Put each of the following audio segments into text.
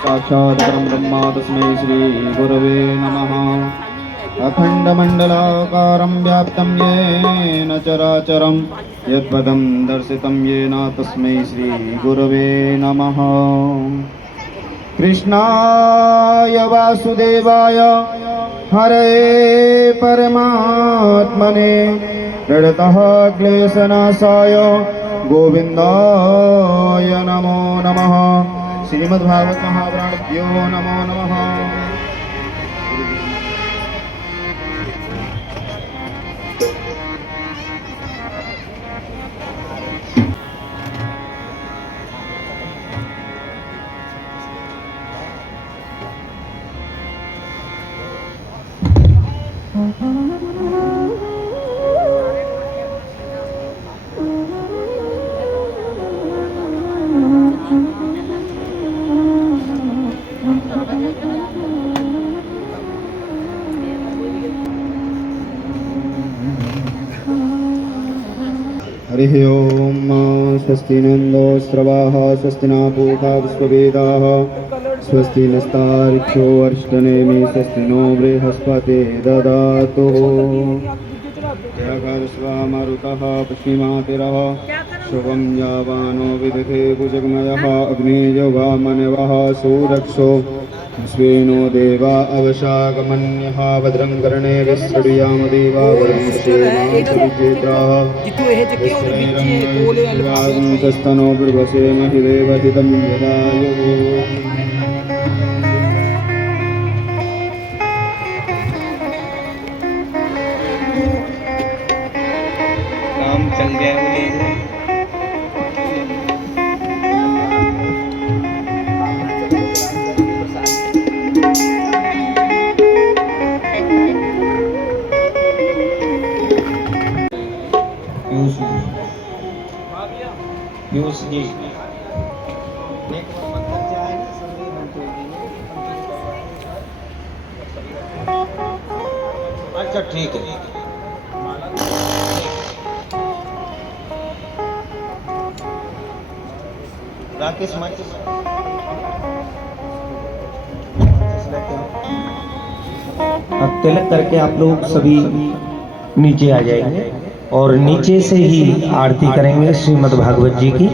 साक्षात् परं ब्रह्म तस्मै श्री गुरवे नमः। अखण्डमण्डलाकारं व्याप्तं येन चराचरं यत्पदं दर्शितं येन तस्मै श्री गुरवे नमः। कृष्णाय वासुदेवाय हरे परमात्मने प्रणतः क्लेशनाशाय गोविन्दाय नमो नमः। श्रीमद्भागवत महापुराणभ्यो नमो नमः। हरिः ओम। स्वस्ति न इन्द्रो श्रवाः स्वस्ति न पूषा विश्ववेदाः स्वस्ति नस्तार्क्ष्यो अरिष्टनेमि स्वस्ति नो बृहस्पतिर्दधातु। जगद्विश्वा मरुतः पश्चिमातिरः शुभं यावानो विदधे भुजगमयः अग्नियोगामनवः सुरक्षो स्वेनो देवा अवशागमन्यः भद्रं कर्णेभिः शृणुयाम देवा वरं क्षेमांसविजेत्राः स्तनो बिर्वसेमहि देवहितं यदायुः। काम चल गया पीयूष जी अच्छा ठीक है। राकेश अब तिलक करके आप लोग सभी नीचे आ जाएंगे और नीचे से ही आरती करेंगे श्रीमद् भागवत जी की।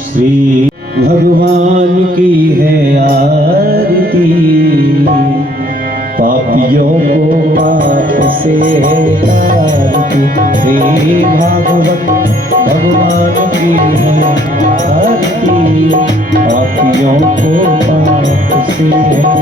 श्री भगवान की है आरती, पापियों को पाप से है तारती। श्री भागवत भगवान की है आरती, पापियों को पाप से है।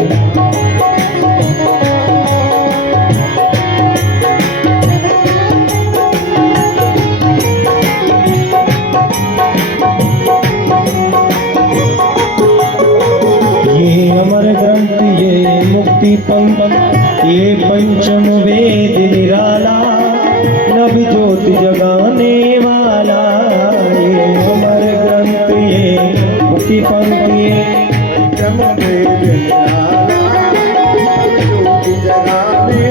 ये पंचम वेद निराला, नव ज्योति जगाने वाला। ये अमर ग्रंथ ये मुक्ति पंक्ति पंचम वेद निराला, नव ज्योति जगाने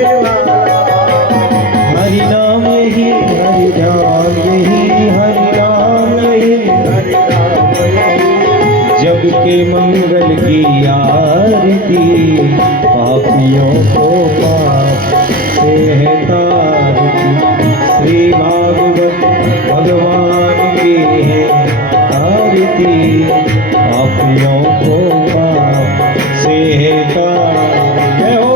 पाप से है तारती। श्री भागवत भगवान की है आरती, पापियों को पाप से है तारती। हो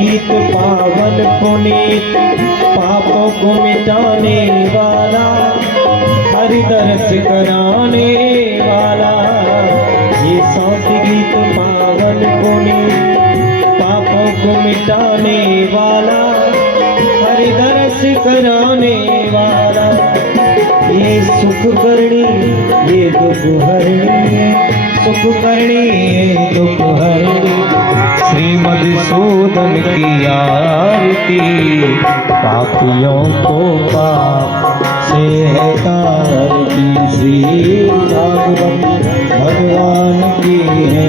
गीत पावन पुनीत, पापों को मिटाने वाला, हरि दर्श कराने वाला। ये शांति गीत पावन पुनीत, पापों को मिटाने वाला, हरि दर्श कराने वाला। ये सुख करनी ये दुख हरणी, सुख करनी ये दुख हरणी। श्री मधुसूदन की आरती, पापियों को पाप से है तारती। श्री भागवत भगवान की है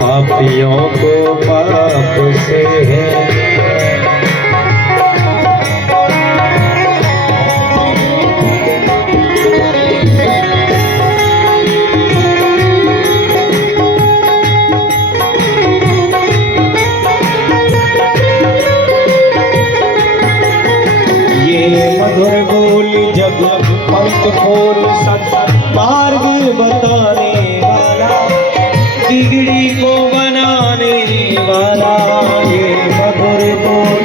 पापियों को पाप से है। ये मधुर बोल जब पंख खोल सत मार्ग बताने वाला, बिगड़ी को बनाने वाला। ये मधुर बोल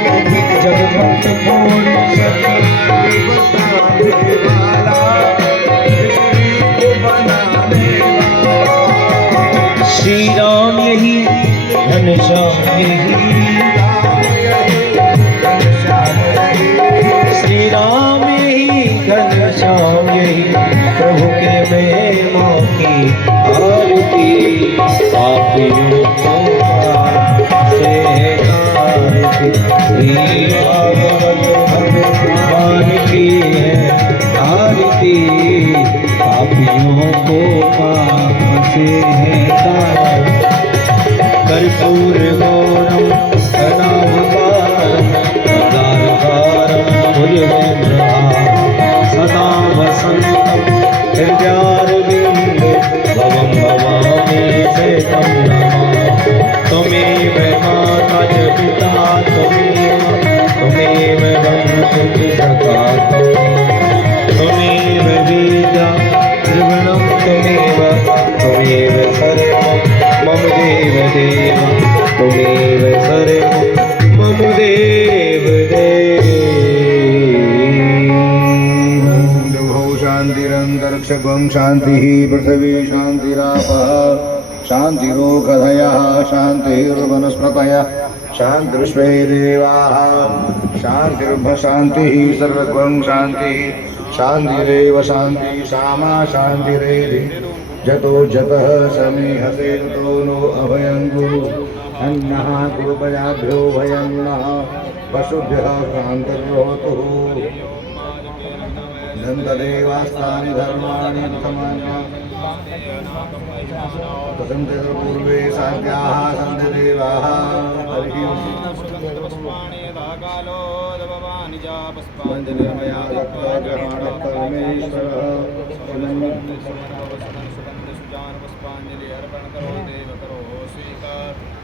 जब पंख खोल सत बताने वाला, बिगड़ी को बनाने वाला। श्री राम यही घनश्याम यही, श्री राम यही घनश्याम यही, प्रभु के महिमा की आरती। पापियों को पाप से है तारती। श्री भागवत भगवान की है आरती, पापियों को पाप से है तारती। कर्पूर गौरम करुणावतारम, उदारकारम भुजगेन्द्रहारम, सदा वसन्तं हृदयारविन्दे भवं भवामि शेषं नमामि। त्वमेव माता च पिता त्वमेव बन्धुः च सखा त्वमेव विद्या द्रविणं त्वमेव सर्वं मम देव देव, त्वमेव सर्वं मम देव देव। शांतिरंतरिक्षं शांतिः पृथिवी शांतिरापः शांतिरोगधयः शांतिर्वनस्पतयः शांतिर्विश्वे देवाः शांतिर्ब्रह्मशान्तिः सर्वगुण शांतिः शांतिरेव शांति सामा शांतिरेधि जतो जतः समीहसे ततो नो अभयं गुरु अन्नः कृपयाभ्यो भयं नः वसुभ्यः शान्तिर्भवतु। नन्ददेवास्तानि धर्माणि सन्ति पूर्वे साध्याः सन्ति देवाः। हरिः मया दत्त्वा ग्रहाणः परमेश्वरः।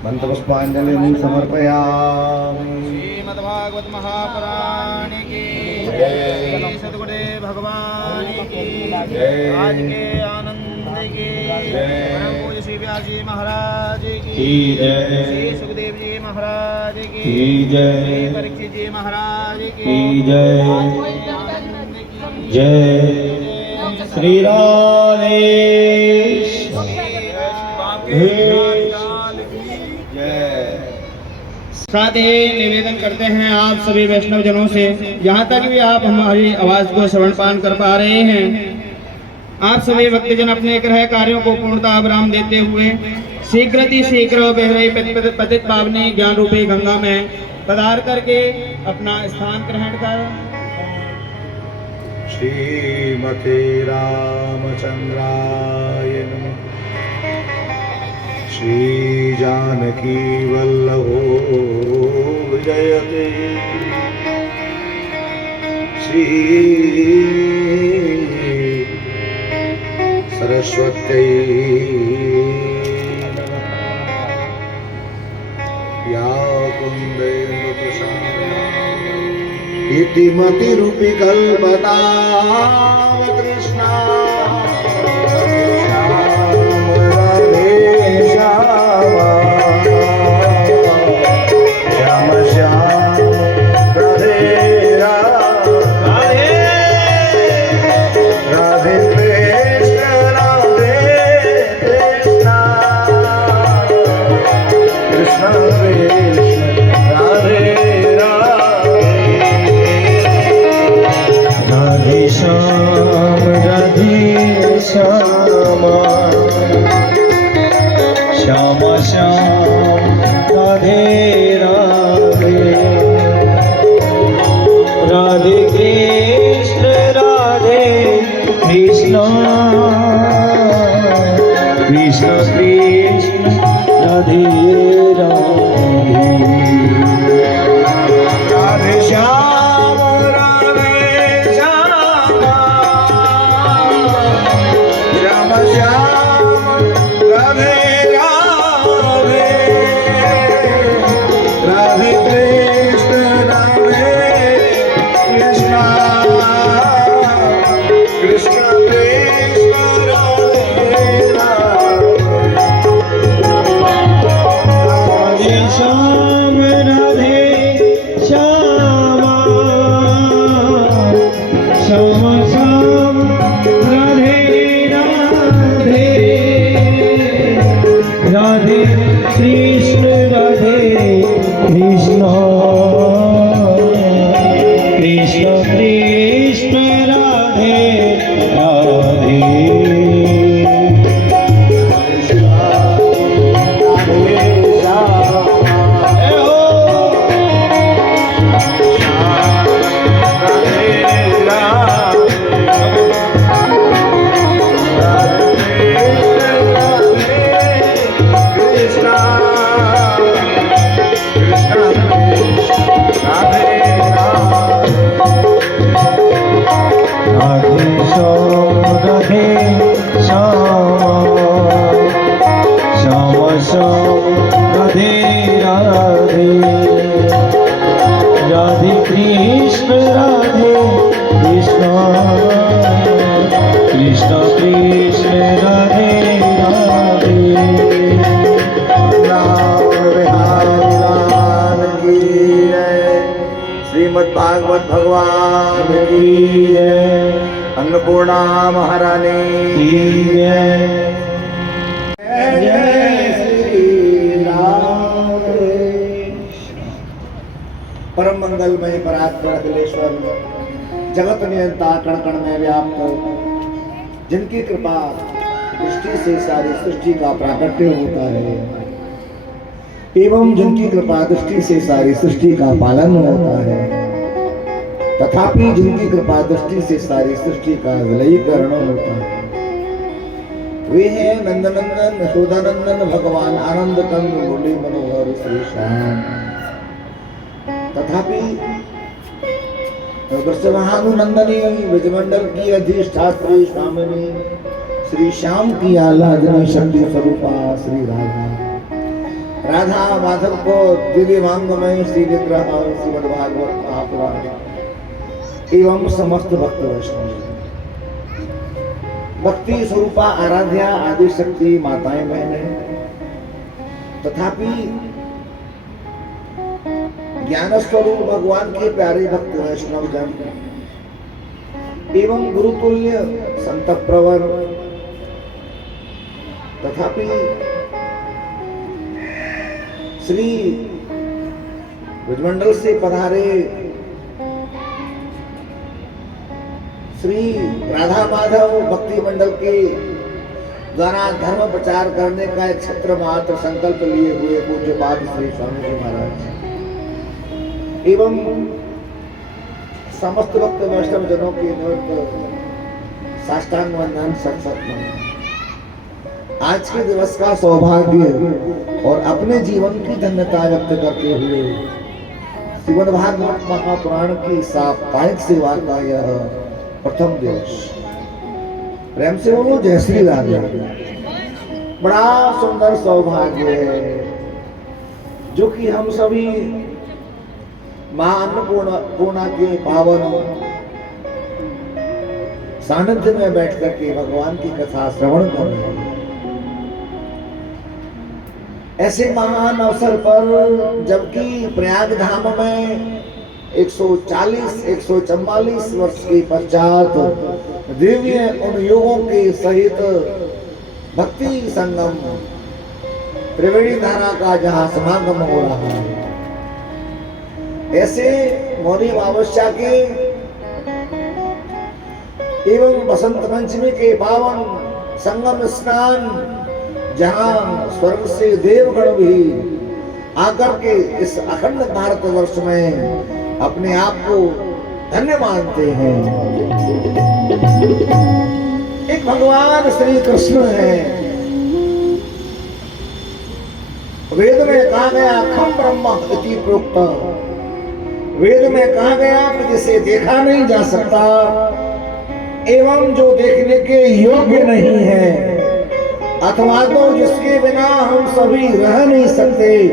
मंत्रपुष्पांजलिं समर्पयामि। श्रीमद्भागवत महापुराण की जय, सद्गुरुदेव भगवान की जय, आज के आनंद की जय, परम पूज्य श्री व्यास जी महाराज की जय, श्री सुखदेव जी महाराज की जय, श्री परीक्षित जी महाराज की जय जय। श्री राधे साथ ही निवेदन करते हैं आप सभी वैष्णव जनों से, जहाँ तक भी आप हमारी आवाज को श्रवण पान कर पा रहे हैं, आप सभी भक्तजन अपने ग्रह कार्यों को पूर्णतः विराम देते हुए शीघ्र बह रही पतित पावनी ज्ञान रूपी गंगा में पधार करके अपना स्थान ग्रहण कर श्रीमते रामचंद्राय नमः। श्री जानकी वल्लभो जयते। श्री सरस्वत्यै नमः। या कुन्देन्दुप्रसादा इति मतिरूपी कल्पतावतृष्णा। श्याम राधे श्याम, श्याम श्याम राधे राधे, राधे कृष्ण राधे कृष्ण, कृष्ण कृष्ण राधे राधे श्याम राधे श्याम, श्याम श्याम राधे राधे, राधे कृष्ण राधे कृष्ण, कृष्ण कृष्ण राधे राधे, राधे श्याम राधे श्याम, श्याम श्याम राधे राधे, राधे कृष्ण राधे कृष्ण, कृष्ण कृष्ण राधे राधे श्याम राधे श्याम, श्याम श्याम राधे राधे, राधे कृष्ण राधे कृष्ण, कृष्ण कृष्ण राधे राधे। राधे श्याम राधे श्याम, श्याम श्याम राधे राधे, राधे कृष्ण राधे कृष्ण, कृष्ण कृष्ण राधे राधे। श्रीमद् भागवत भगवान की अन्नपूर्णा महारानी की जय। जय श्री राम। परम मंगलमय परात्पर अखिलेश्वर जगत नियंता कण कण में व्याप्त, जिनकी कृपा दृष्टि से सारी सृष्टि का प्राकट्य होता है एवं जिनकी कृपा दृष्टि से सारी सृष्टि का पालन होता है, तथापि जिनकी कृपा दृष्टि से सारी सृष्टि का विलयीकरण होता है, वे हैं नंदनंदन यशोदानंदन भगवान आनंद कंद मुरली मनोहर श्री श्याम। तथापि वृषभानुनंदनी ब्रजमंडल की अधिष्ठात्री स्वामिनी श्री श्याम की आह्लादनी शक्ति स्वरूपा श्री राधा, राधा माधव को दिव्य मांगमय श्री विग्रह श्रीमद् भागवत महापुराण एवं समस्त भक्त वैष्णव भक्ति स्वरूपा आराध्या आदि शक्ति माताएं बहनें, तथापि ज्ञान स्वरूप भगवान के प्यारे भक्त वैष्णव जन एवं गुरुतुल्य संत प्रवर, तथापि श्री ब्रजमंडल से पधारे श्री राधा माधव भक्ति मंडल के द्वारा धर्म प्रचार करने का एक छत्र मात्र संकल्प लिए हुए पूज्यपाद श्री स्वामी जी महाराज एवं समस्त भक्त वैष्णव जनों के निमित्त साष्टांग वंदन सत्संग। आज के दिवस का सौभाग्य और अपने जीवन की धन्यता व्यक्त करते हुए श्रीमद् भागवत महापुराण की साप्ताहिक सेवा का यह प्रथम दिवस। प्रेम से बोलो जय श्री राधे। बड़ा सुंदर सौभाग्य है जो कि हम सभी मां अन्नपूर्णा के पावन सानिध्य में बैठ करके भगवान की कथा श्रवण कर रहे हैं। ऐसे महान अवसर पर जबकि प्रयाग धाम में 144 वर्ष के पश्चात दिव्य उन युगों के सहित भक्ति संगम त्रिवेणी धारा का जहां समागम हो रहा है, ऐसे मौनी अमावस्या के एवं बसंत पंचमी के पावन संगम स्नान जहां स्वर्ग से देवगण भी आकर के इस अखंड भारतवर्ष में अपने आप को धन्य मानते हैं। एक भगवान श्री कृष्ण है। वेद में कहा गया खम ब्रह्म इति प्रोक्त। वेद में कहा गया कि जिसे देखा नहीं जा सकता एवं जो देखने के योग्य नहीं है, अथवा तो जिसके बिना हम सभी रह नहीं सकते,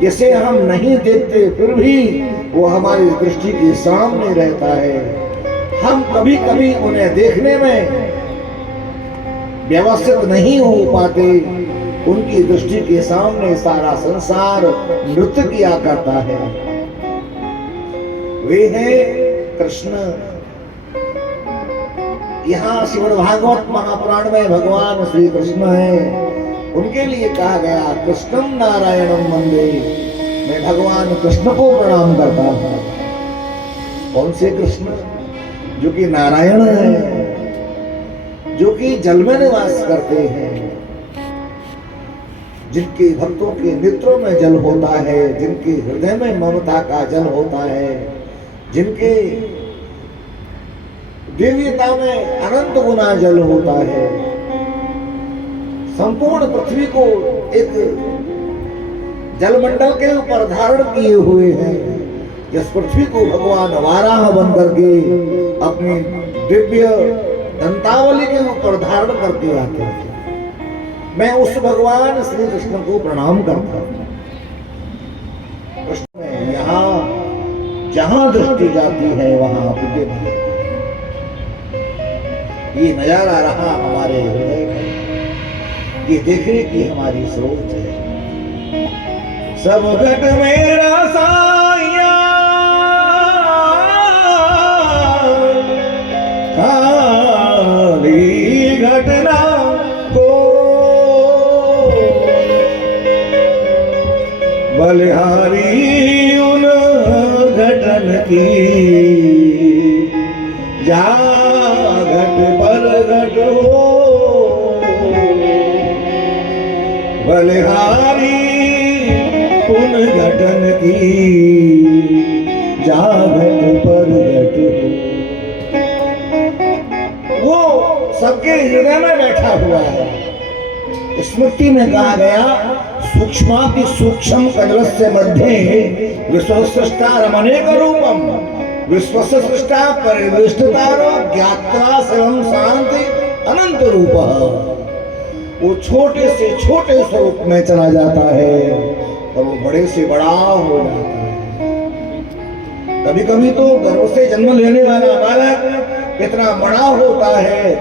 जिसे हम नहीं देखते फिर भी वो हमारी दृष्टि के सामने रहता है। हम कभी कभी उन्हें देखने में व्यवस्थित नहीं हो पाते, उनकी दृष्टि के सामने सारा संसार नृत्य किया करता है। वे हैं कृष्ण। यहाँ श्रीमद् भागवत महापुराण में भगवान श्री कृष्ण है। उनके लिए कहा गया कृष्णम नारायणम वंदे। मैं भगवान कृष्ण को प्रणाम करता हूँ। कौन से कृष्ण? जो कि नारायण है, जो कि जल में निवास करते हैं, जिनके भक्तों के नेत्रों में जल होता है, जिनके हृदय में ममता का जल होता है, जिनके दिव्यता में अनंत गुना जल होता है। संपूर्ण पृथ्वी को एक जलमंडल के ऊपर धारण किए हुए हैं। जिस पृथ्वी को भगवान वाराह बन करके अपनी दिव्य दंतावली के ऊपर धारण करके आते हैं। मैं उस भगवान श्री कृष्ण को प्रणाम करता हूँ। कृष्ण में यहाँ जहां दृष्टि जाती है वहां विद्यमान ये नजारा रहा हमारे हृदय में। ये देखने की हमारी सोच है। सब घट मेरा साया खाली घटना को बलिहारी उन घटन की जा घट पर घट हो बलिहारी उन घटन की जा घट पर घट हो। वो सबके हृदय में बैठा हुआ है। स्मृति में कहा गया सूक्ष्माति सूक्ष्म कदलस्य मध्ये विश्वसृष्टा रमणेक रूपम विश्वस्य सृष्टा परिवेष्टतारो ज्ञात्वा स्वयं शांति अनंत रूप। वो छोटे से छोटे स्वरूप में चला जाता है और वो बड़े से बड़ा हो जाता है। कभी कभी तो गर्भ से जन्म लेने वाला बालक इतना बड़ा होता है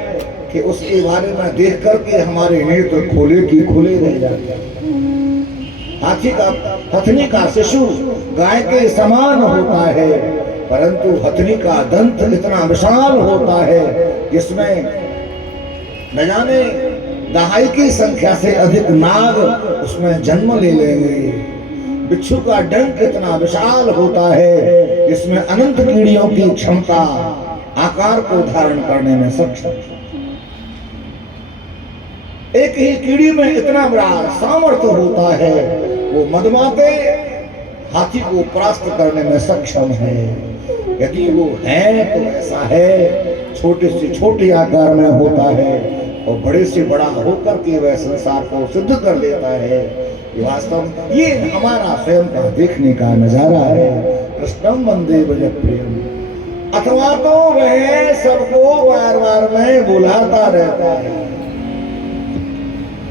कि उसके बारे में देख करके हमारे नेत्र खोले की खुले रह जाते हैं। हथनी का शिशु गाय के समान होता है, परंतु हथनी का दंत इतना विशाल होता है जिसमें न जाने दहाई की संख्या से अधिक नाग उसमें जन्म ले लेंगे। बिच्छू का डंक इतना विशाल होता है जिसमें अनंत कीड़ियों की क्षमता आकार को धारण करने में सक्षम। एक ही कीड़ी में इतना बड़ा सामर्थ्य होता है, वो मदमाते हाथी को परास्त करने में सक्षम है। यदि वो है तो ऐसा है, छोटे से छोटे आकार में होता है और बड़े से बड़ा होकर के वह संसार को सिद्ध कर लेता है। ये वास्तव ये हमारा स्वयं का देखने का नजारा है। कृष्णम वंदे भजप्रियम। अथवा तो वह सबको बार बार में बुलाता रहता है।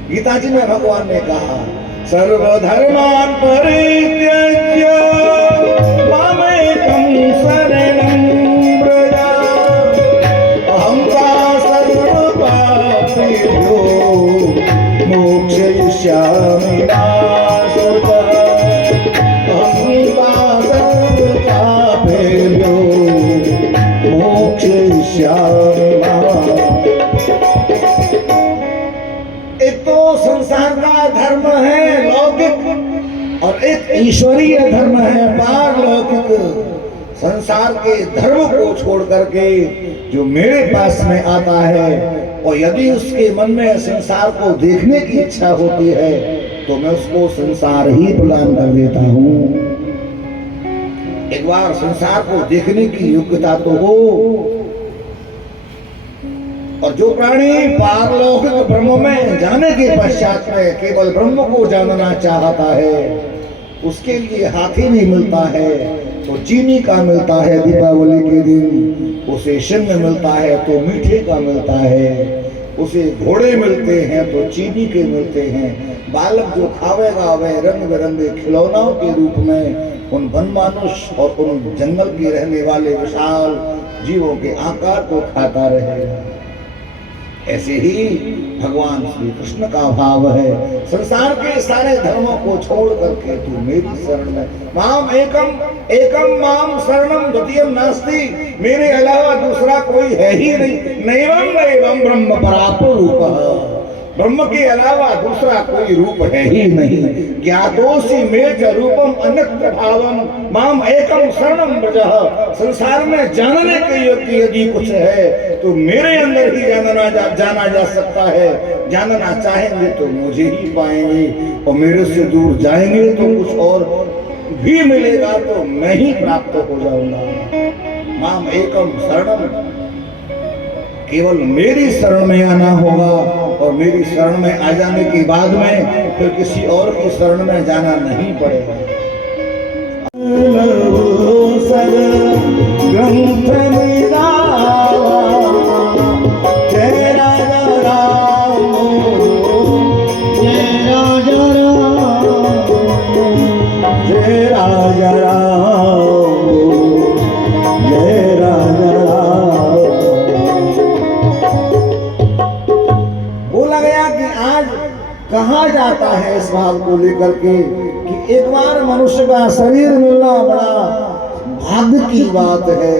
गीता जी में भगवान ने कहा सर्वधर्मान परित्यज्य मामेकं शरणं व्रज अहं सर्व पापेभ्यो मोक्षयिष्यामि मा शुचः अहं सर्व पापेभ्यो मोक्षयिष्यामि मा। एक तो संसार का धर्म है लौकिक और एक ईश्वरीय धर्म है पारलौकिक। संसार के धर्म को छोड़ करके जो मेरे पास में आता है और यदि उसके मन में संसार को देखने की इच्छा होती है तो मैं उसको संसार ही प्रदान कर देता हूँ। एक बार संसार को देखने की योग्यता तो हो। और जो प्राणी पारलौकिक ब्रह्म में जाने के पश्चात में केवल ब्रह्म को जानना चाहता है उसके लिए हाथी नहीं मिलता है तो चीनी का मिलता है, दीपावली के दिन उसे सिंह मिलता है तो मीठे का मिलता है, उसे घोड़े मिलते हैं तो चीनी के मिलते हैं। बालक जो खावेगा वह रंग बिरंगे खिलौनों के रूप में उन वनमानुष और उन जंगल के रहने वाले विशाल जीवों के आकार को खाता रहेगा। ऐसे ही भगवान श्री कृष्ण का भाव है संसार के सारे धर्मों को छोड़ करके तू मेरी शरण में माम एकम माम शरणम द्वितीयम नास्ति, मेरे अलावा दूसरा कोई है ही नहीं। नैवं नैवं ब्रह्म परापो रूपः, ब्रह्म के अलावा दूसरा कोई रूप है ही नहीं। ज्ञातोसि मे च रूपम अन्यत्र भावम माम एकम शरणम व्रजः, संसार में जानने के योग्य यदि कुछ है तो मेरे अंदर ही जाना जा सकता है। जानना चाहेंगे तो मुझे ही पाएंगे और मेरे से दूर जाएंगे तो कुछ और भी मिलेगा तो मैं ही प्राप्त हो जाऊंगा। माम एकम शरणम, केवल मेरी शरण में आना होगा और मेरी शरण में आ जाने के बाद में फिर किसी और की शरण में जाना नहीं पड़ेगा। कहा जाता है इस भाव को लेकर के कि एक बार मनुष्य का शरीर मिलना बड़ा भाग्य की बात है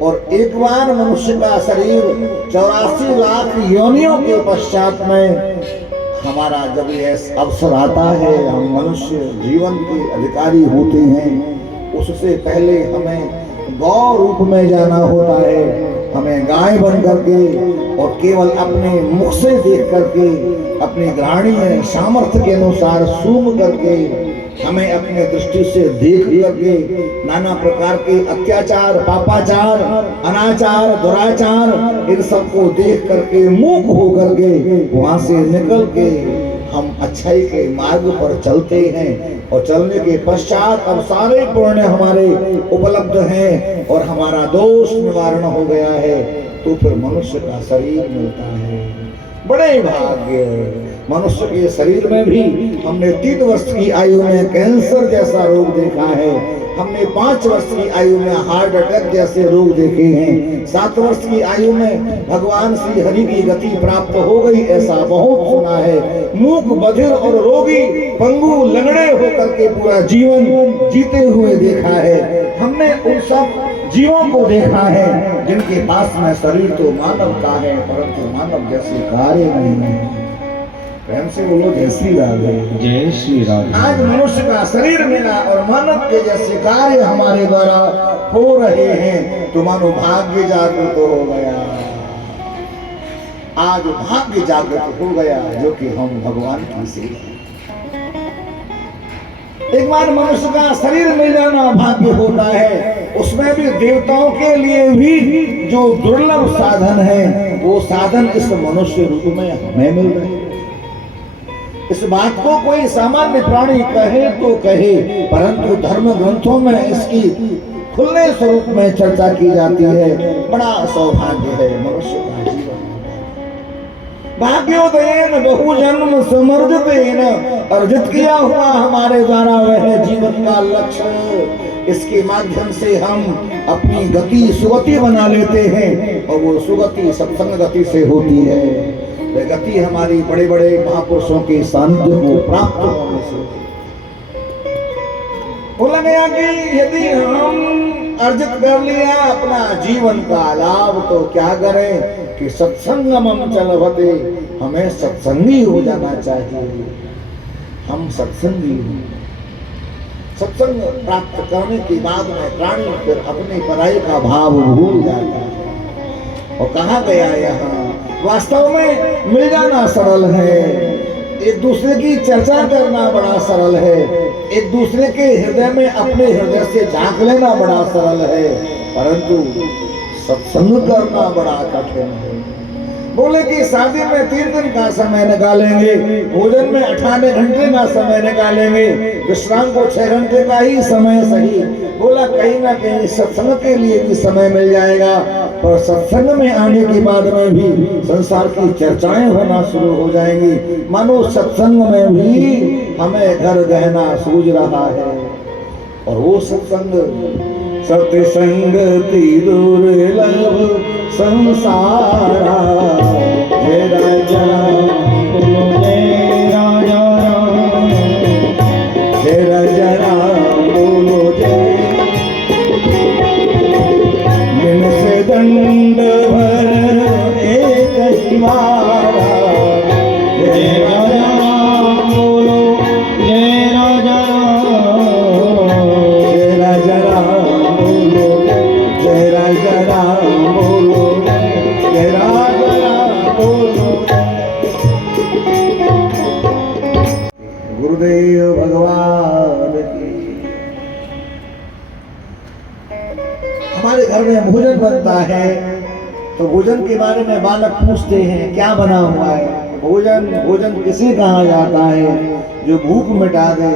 और एक बार मनुष्य का शरीर 84 लाख योनियों के पश्चात में हमारा जब यह अवसर आता है, हम मनुष्य जीवन के अधिकारी होते हैं, उससे पहले हमें गौ रूप में जाना होता है। हमें गाय बन करके और केवल अपने मुख से देख करके अपनी ग्राणीय सामर्थ्य के अनुसार सूंघ करके हमें अपने दृष्टि से देख करके नाना प्रकार के अत्याचार, पापाचार, अनाचार, दुराचार इन सबको देख करके मूक हो करके वहां से निकल के हम अच्छाई के मार्ग पर चलते हैं और चलने के पश्चात अब सारे पुण्य हमारे उपलब्ध हैं और हमारा दोष निवारण हो गया है तो फिर मनुष्य का शरीर मिलता है। बड़े भाग्य। मनुष्य के शरीर में भी हमने 3 वर्ष की आयु में कैंसर जैसा रोग देखा है, हमने 5 वर्ष की आयु में हार्ट अटैक जैसे रोग देखे हैं, 7 वर्ष की आयु में भगवान श्री हरि की गति प्राप्त हो गई ऐसा बहुत सुना है। मूक, बधिर और रोगी, पंगु, लंगड़े होकर के पूरा जीवन जीते हुए देखा है। हमने उन सब जीवों को देखा है जिनके पास में शरीर तो मानव का है परंतु मानव जैसे कार्य नहीं है। प्रेम से बोलो जय श्री राधे। जय श्री राधे। आज मनुष्य का शरीर मिला और मानव के जैसे कार्य हमारे द्वारा हो रहे हैं तो मानो भाग्य जागृत हो गया। आज भाग्य जागृत हो गया जो कि हम भगवान की सेवा। एक बार मनुष्य का शरीर मिल जाना भाग्य होता है उसमें भी देवताओं के लिए भी जो दुर्लभ साधन है वो साधन इस मनुष्य रूप में हमें मिल रहे हैं। इस बात को कोई सामान्य प्राणी कहे तो कहे, परंतु धर्म ग्रंथों में इसकी खुले स्वरूप में चर्चा की जाती है। बड़ा सौभाग्य है मनुष्य का जीवन। भाग्योदयन बहुजन्म समर्जितेन, अर्जित किया हुआ हमारे द्वारा वह जीवन का लक्ष्य, इसके माध्यम से हम अपनी गति सुगति बना लेते हैं और वो सुगति सत्संग गति से होती है। वह गति हमारी बड़े बड़े महापुरुषों के सानिध्य को प्राप्त होने से। बोला गया कि यदि हम अर्जित कर लिया अपना जीवन का लाभ तो क्या करें कि सत्संगमं चलभते, हमें सत्संगी हो जाना चाहिए। हम सत्संगी हो, सत्संग प्राप्त करने के बाद में प्राणी फिर अपने पराई का भाव भूल जाता है। और कहा गया यहाँ वास्तव में मिल जाना सरल है, एक दूसरे की चर्चा करना बड़ा सरल है, एक दूसरे के हृदय में अपने हृदय से झांक लेना बड़ा सरल है, परंतु सत्संग करना बड़ा कठिन है। बोले कि शादी में 3 दिन का समय निकालेंगे, भोजन में 18 घंटे का समय निकालेंगे, विश्राम को 6 घंटे का ही समय सही। बोला कहीं ना कहीं सत्संग के लिए भी समय मिल जाएगा, पर सत्संग में आने के बाद में भी संसार की चर्चाएं होना शुरू हो जाएंगी। मानो सत्संग में भी हमें घर गहना सूझ रहा है। और वो सत्संग सत्संगति दुर्लभ संसारा, जय राजा बोलो जय राजा राम, जय राजा राम बोलो जय। दिन से दंड भर एक ही मारा, जय राजा राम बोलो जय राजा राम, जय राजा राम बोलो जय राजा राम बोलो जय राजा राम बोलो। गुरुदेव भगवान की। हमारे घर में भोजन बनता है तो भोजन के बारे में बालक पूछते हैं क्या बना हुआ है। भोजन किसे कहा जाता है? जो भूख मिटा दे।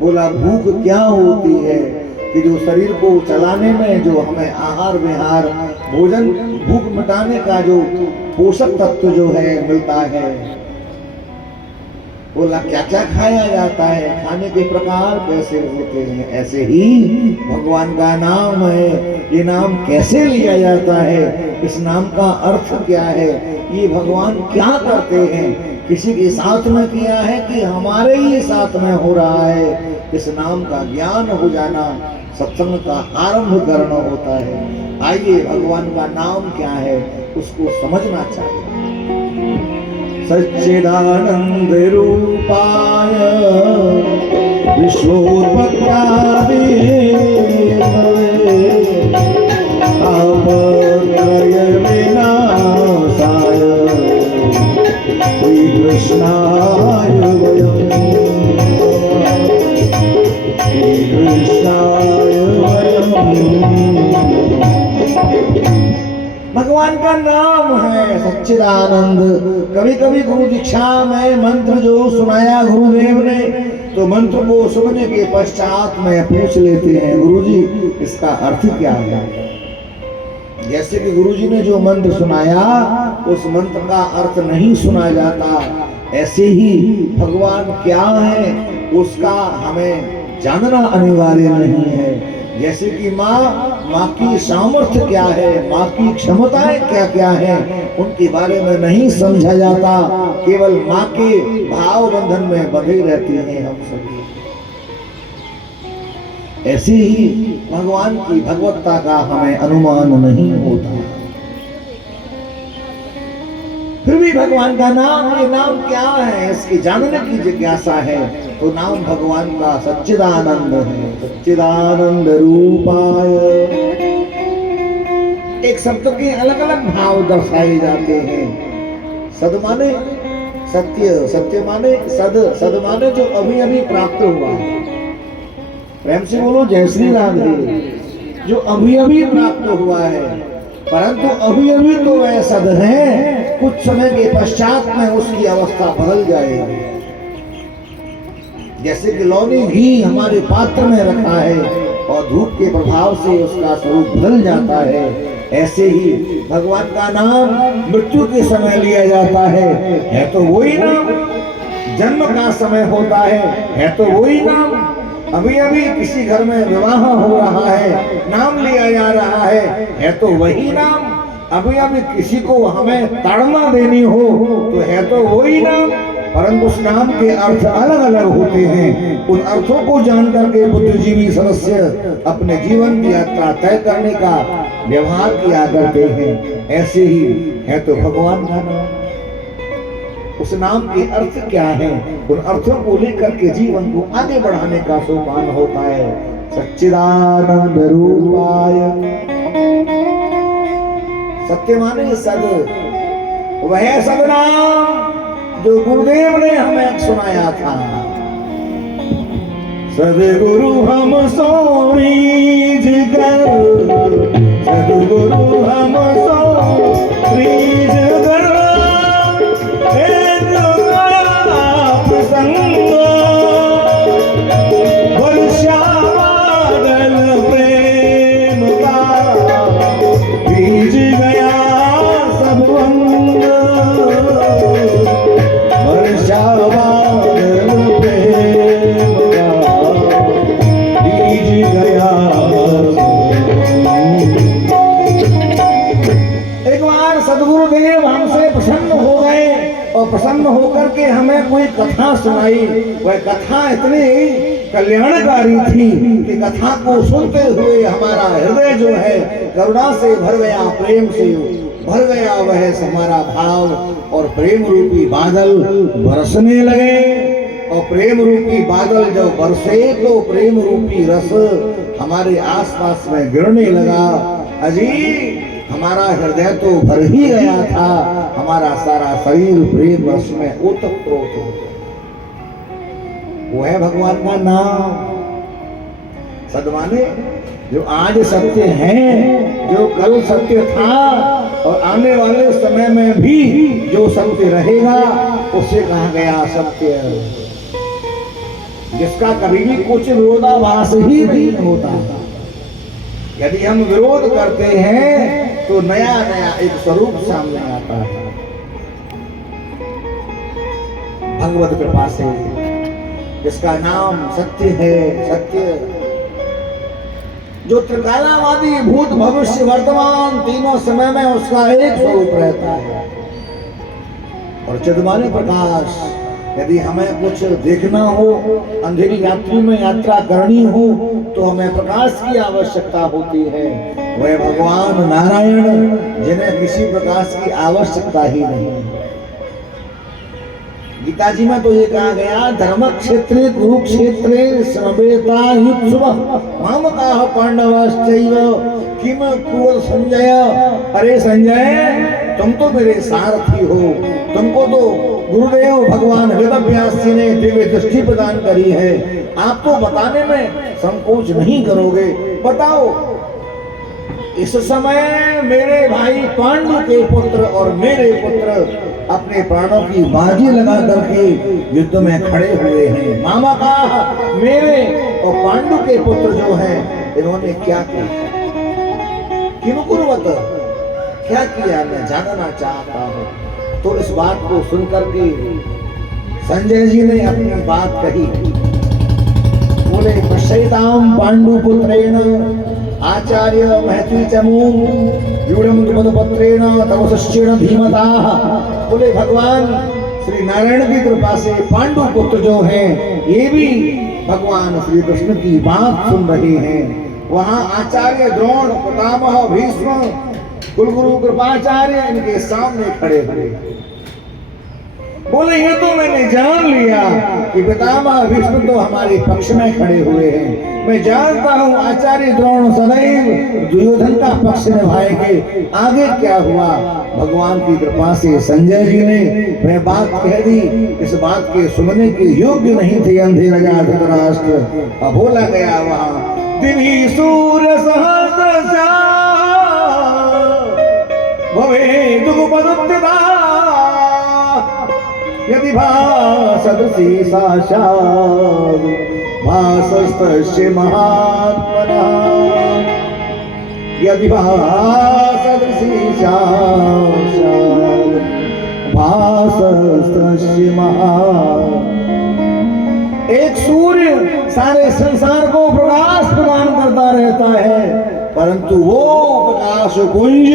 बोला भूख क्या होती है कि जो शरीर को चलाने में जो हमें आहार विहार भोजन भूख मिटाने का जो पोषक तत्व जो है मिलता है। बोला क्या क्या खाया जाता है, खाने के प्रकार कैसे होते हैं। ऐसे ही भगवान का नाम है, ये नाम कैसे लिया जाता है, इस नाम का अर्थ क्या है, ये भगवान क्या करते हैं, किसी के साथ में किया है कि हमारे ही साथ में हो रहा है। इस नाम का ज्ञान हो जाना सत्संग का आरंभ करना होता है। आइए भगवान का नाम क्या है उसको समझना चाहिए। सच्चिदानंद रूपाय विश्वोत्पत्त्यादि तापत्रय विनाशाय श्री कृष्णाय वयम्, श्री कृष्णाय वयम्। भगवान का नाम है सच्चिदानंद। कभी कभी गुरु दीक्षा में मंत्र जो सुनाया गुरुदेव ने तो मंत्र को सुनने के पश्चात में पूछ लेते हैं गुरुजी इसका अर्थ क्या है। जैसे कि गुरुजी ने जो मंत्र सुनाया उस मंत्र का अर्थ नहीं सुना जाता, ऐसे ही भगवान क्या है उसका हमें जानना अनिवार्य नहीं है। जैसे कि माँ की सामर्थ्य क्या है, माँ की क्षमताएं क्या क्या है, उनके बारे में नहीं समझा जाता, केवल माँ के भाव बंधन में बंधे रहते हैं हम सभी। ऐसे ही भगवान की भगवत्ता का हमें अनुमान नहीं होता। फिर भी भगवान का नाम, ये नाम क्या है इसकी जानने की जिज्ञासा है तो नाम भगवान का सच्चिदानंद है। सच्चिदानंद रूपाय। एक शब्द के अलग अलग भाव दर्शाए जाते हैं। सद माने सत्य, सत्य माने सद, सद माने जो अभी अभी प्राप्त हुआ है। प्रेम से बोलो जय श्री राधे। जो अभी अभी प्राप्त हुआ है, परंतु अभी अभी तो वह सद है, कुछ समय के पश्चात में उसकी अवस्था बदल जाएगी। जैसे कि लौनी घी हमारे पात्र में रखा है और धूप के प्रभाव से उसका स्वरूप बदल जाता है, ऐसे ही भगवान का नाम मृत्यु के समय लिया जाता है तो वही नाम। जन्म का समय होता है तो वही नाम। अभी अभी किसी घर में विवाह हो रहा है, नाम लिया जा रहा है तो वही नाम। अभी अभी किसी को हमें ताड़ना देनी हो तो है तो वही नाम, परंतु उस नाम के अर्थ अलग अलग होते हैं। उन अर्थों को जान करके बुद्धिजीवी सदस्य अपने जीवन की यात्रा तय करने का व्यवहार किया करते हैं। ऐसे ही है तो भगवान का नाम, उस नाम के अर्थ क्या है, उन अर्थों को लेकर के जीवन को आगे बढ़ाने का सोपान होता है। सच्चिदानंद रूपाय, सत्य माने सद, वह सदनाम जो गुरुदेव ने हमें सुनाया था। सदगुरु हम सोरीज कर, सदगुरु हम सोरीज कर, एक प्रसंग वर्षा बादल प्रेम का बीज गया सब अंग, वर्षा बादल प्रेम का बीज गया। एक बार सदगुरुदेव हमसे प्रसन्न हो गए और प्रसन्न होकर के हमें कोई कथा सुनाई। वह कथा इतनी कल्याणकारी थी कि कथा को सुनते हुए हमारा हृदय जो है करुणा से भर गया, प्रेम से भर गया वह हमारा भाव, और प्रेम रूपी बादल बरसने लगे। और प्रेम रूपी बादल जब बरसे तो प्रेम रूपी रस हमारे आसपास में गिरने लगा। अजी हमारा हृदय तो भर ही गया था, हमारा सारा शरीर प्रेम रस में ओतप्रोत हो गया। वो है भगवान का नाम। सदमाने जो आज सत्य है, जो कल सत्य था और आने वाले समय में भी जो सत्य रहेगा उसे कहा गया सत्य, जिसका कभी भी कुछ विरोधाभास ही नहीं होता। यदि हम विरोध करते हैं तो नया नया एक स्वरूप सामने आता है। भगवत कृपा से जिसका नाम सत्य है, सत्य जो त्रिकालावादी भूत भविष्य वर्तमान तीनों समय में उसका एक स्वरूप रहता है। और चिदमानी प्रकाश, यदि हमें कुछ देखना हो, अंधेरी रात्रि में यात्रा करनी हो तो हमें प्रकाश की आवश्यकता होती है। वह भगवान नारायण जिन्हें किसी प्रकाश की आवश्यकता ही नहीं। गीता जी में तो ये कहा गया, धर्म क्षेत्रे कुरुक्षेत्रे समवेता युत्सवः मामकाः पांडवश्चैव किम कुरु संजय। अरे संजय, तुम तो मेरे सारथी हो, तुमको तो गुरुदेव भगवान वेदव्यास जी ने दिव्य दृष्टि प्रदान करी है, आप तो बताने में संकोच नहीं करोगे। बताओ, इस समय मेरे भाई पांडु के पुत्र और मेरे पुत्र अपने प्राणों की बाजी लगा करके युद्ध में खड़े हुए हैं। मामा का मेरे और पांडु के पुत्र जो हैं, इन्होंने क्या किया, किम कुर्वत, क्या किया, मैं जानना चाहता हूँ। तो इस बात को सुनकर के संजय जी ने अपनी बात कही। बोले, पश्यताम पांडु पुत्रेण आचार्य महती चमून यूढ़म पत्रेण तपस्येण धीमता। बोले, भगवान श्री नारायण की कृपा से पांडु पुत्र जो हैं ये भी भगवान श्री कृष्ण की बात सुन रहे हैं। वहां आचार्य द्रोण, पितामह भीष्म, कुलगुरु कृपाचार्य इनके सामने खड़े हुए। बोले, ये तो मैंने जान लिया कि पितामह भीष्म तो हमारे पक्ष में खड़े हुए हैं। मैं जानता हूँ आचार्य द्रोण सदैव दुर्योधन का पक्ष निभाएंगे। आगे क्या हुआ, भगवान की कृपा से संजय जी ने वह बात कह दी। इस बात के सुनने के योग्य नहीं थे अंधे राजा धृतराष्ट्र। अब बोला गया वहां, दिव्य सूर्य सहस्र भवेदुपदुत्थिता यदि भासदृशी साक्षात् भासस्तस्य महात्मनः यदि भासदृशी साक्षात् भासस्तस्य महात्मनः। एक सूर्य सारे संसार को प्रकाश प्रदान करता रहता है, परंतु वो प्रकाश पुंज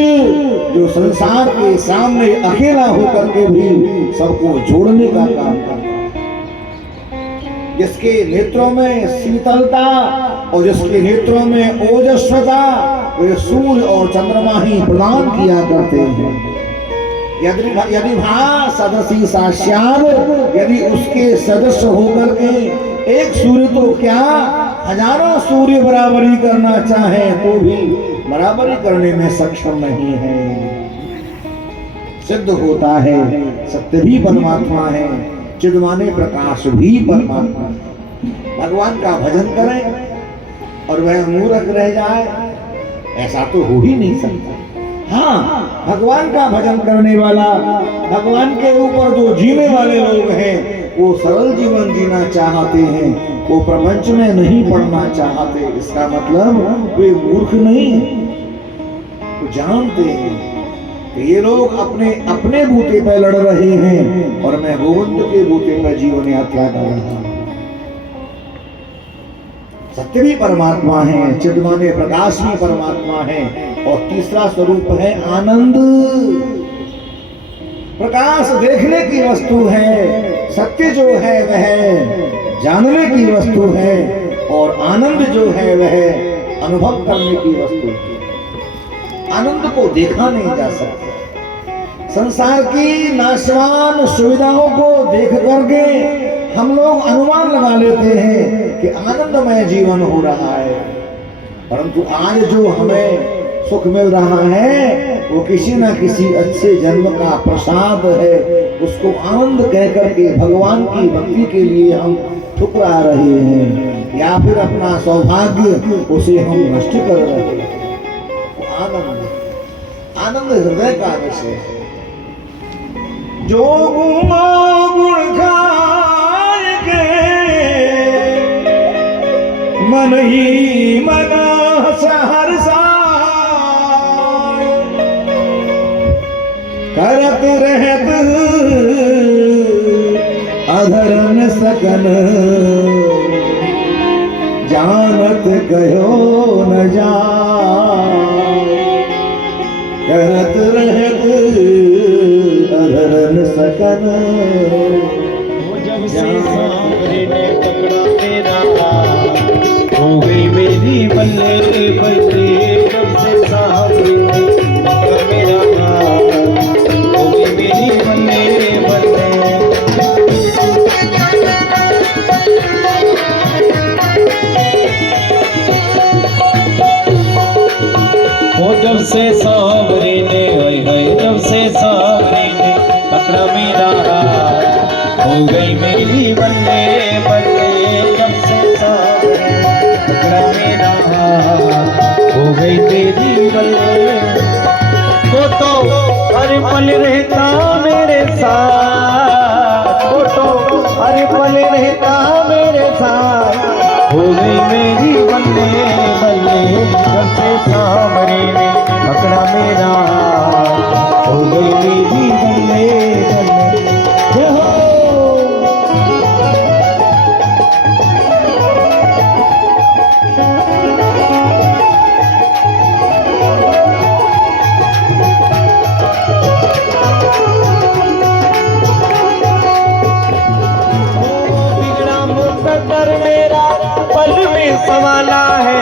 जो संसार के सामने अकेला होकर के भी सबको जोड़ने का काम करता है, जिसके नेत्रों में शीतलता और जिसके नेत्रों में ओजस्वता वे सूर्य और चंद्रमा ही प्रदान किया करते हैं। यदि सदस्य साक्षात यदि उसके सदस्य होकर के एक सूर्य तो क्या हजारों सूर्य बराबरी करना चाहे तो भी बराबरी करने में सक्षम नहीं है। सिद्ध होता है सत्य भी परमात्मा है, चिद्माने प्रकाश भी परमात्मा है। भगवान का भजन करें और वह मूर्ख रह जाए, ऐसा तो हो ही नहीं सकता। हाँ, भगवान का भजन करने वाला, भगवान के ऊपर जो जीने वाले लोग हैं वो सरल जीवन जीना चाहते हैं, वो प्रपंच में नहीं पड़ना चाहते। इसका मतलब वे मूर्ख नहीं है, वो जानते हैं कि ये लोग अपने अपने बूते पर लड़ रहे हैं और मैं गोविंद के बूते पर जीवन यात्रा कर रहा हूं। सत्य भी परमात्मा है, चिद्माने प्रकाश भी परमात्मा है, और तीसरा स्वरूप है आनंद। प्रकाश देखने की वस्तु है, सत्य जो है वह जानने की वस्तु है, और आनंद जो है वह अनुभव करने की वस्तु है। आनंद को देखा नहीं जा सकता। संसार की नाशवान सुविधाओं को देख करके हम लोग अनुमान लगा लेते हैं कि आनंदमय जीवन हो रहा है, परंतु आज जो हमें सुख मिल रहा है वो किसी न किसी अच्छे जन्म का प्रसाद है। उसको आनंद कह करके भगवान की भक्ति के लिए हम ठुकरा रहे हैं, या फिर अपना सौभाग्य उसे हम नष्ट कर रहे हैं। आनंद, आनंद हृदय का विषय है। जो गुण खाएंगे मन ही मन सहरसा करत रहत अधरन सकन जानत कहो न जाए। करत रहत अधरन सकन जब से सांवरे ने पकड़ा मेरा हो गई मेरी बल्ले बल्ले। जब से सांवरे ने पकड़ा मेरा हो गई मेरी बल्ले बल्ले। हो जब से सांवरे ने जब से सांवरे ने पकड़ा मेरा हो गई मेरी बल्ले बल्ले। जब से सांवरे पकड़ा मेरा हो गई मेरी बल्ले। वो तो हर पल रहता मेरे साथ, वो तो हर पल रहता मेरे साथ। हो गई मेरी बल्ले बल्ले। जब से सांवरे ने पकड़ा मेरा हो गई मेरी बल्ले बल्ले। बिगड़ा मुकद्दर मेरा पल में संवाला है।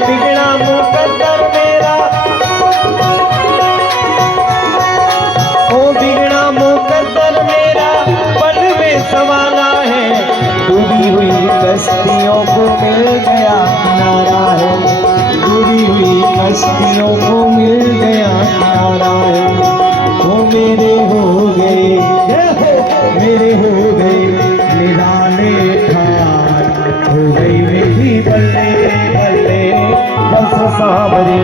बिगड़ा मुकद्दर मेरा, ओ बिगड़ा मुकद्दर मेरा पल में संवाला है। डूबी हुई कश्तियों को मिल गया किनारा है। डूबी हुई कश्तियों को मिल गया किनारा है। वो मेरे हो गए निराले ठार। हो गई मेरी बल्ले बल्ले। जब से सांवरे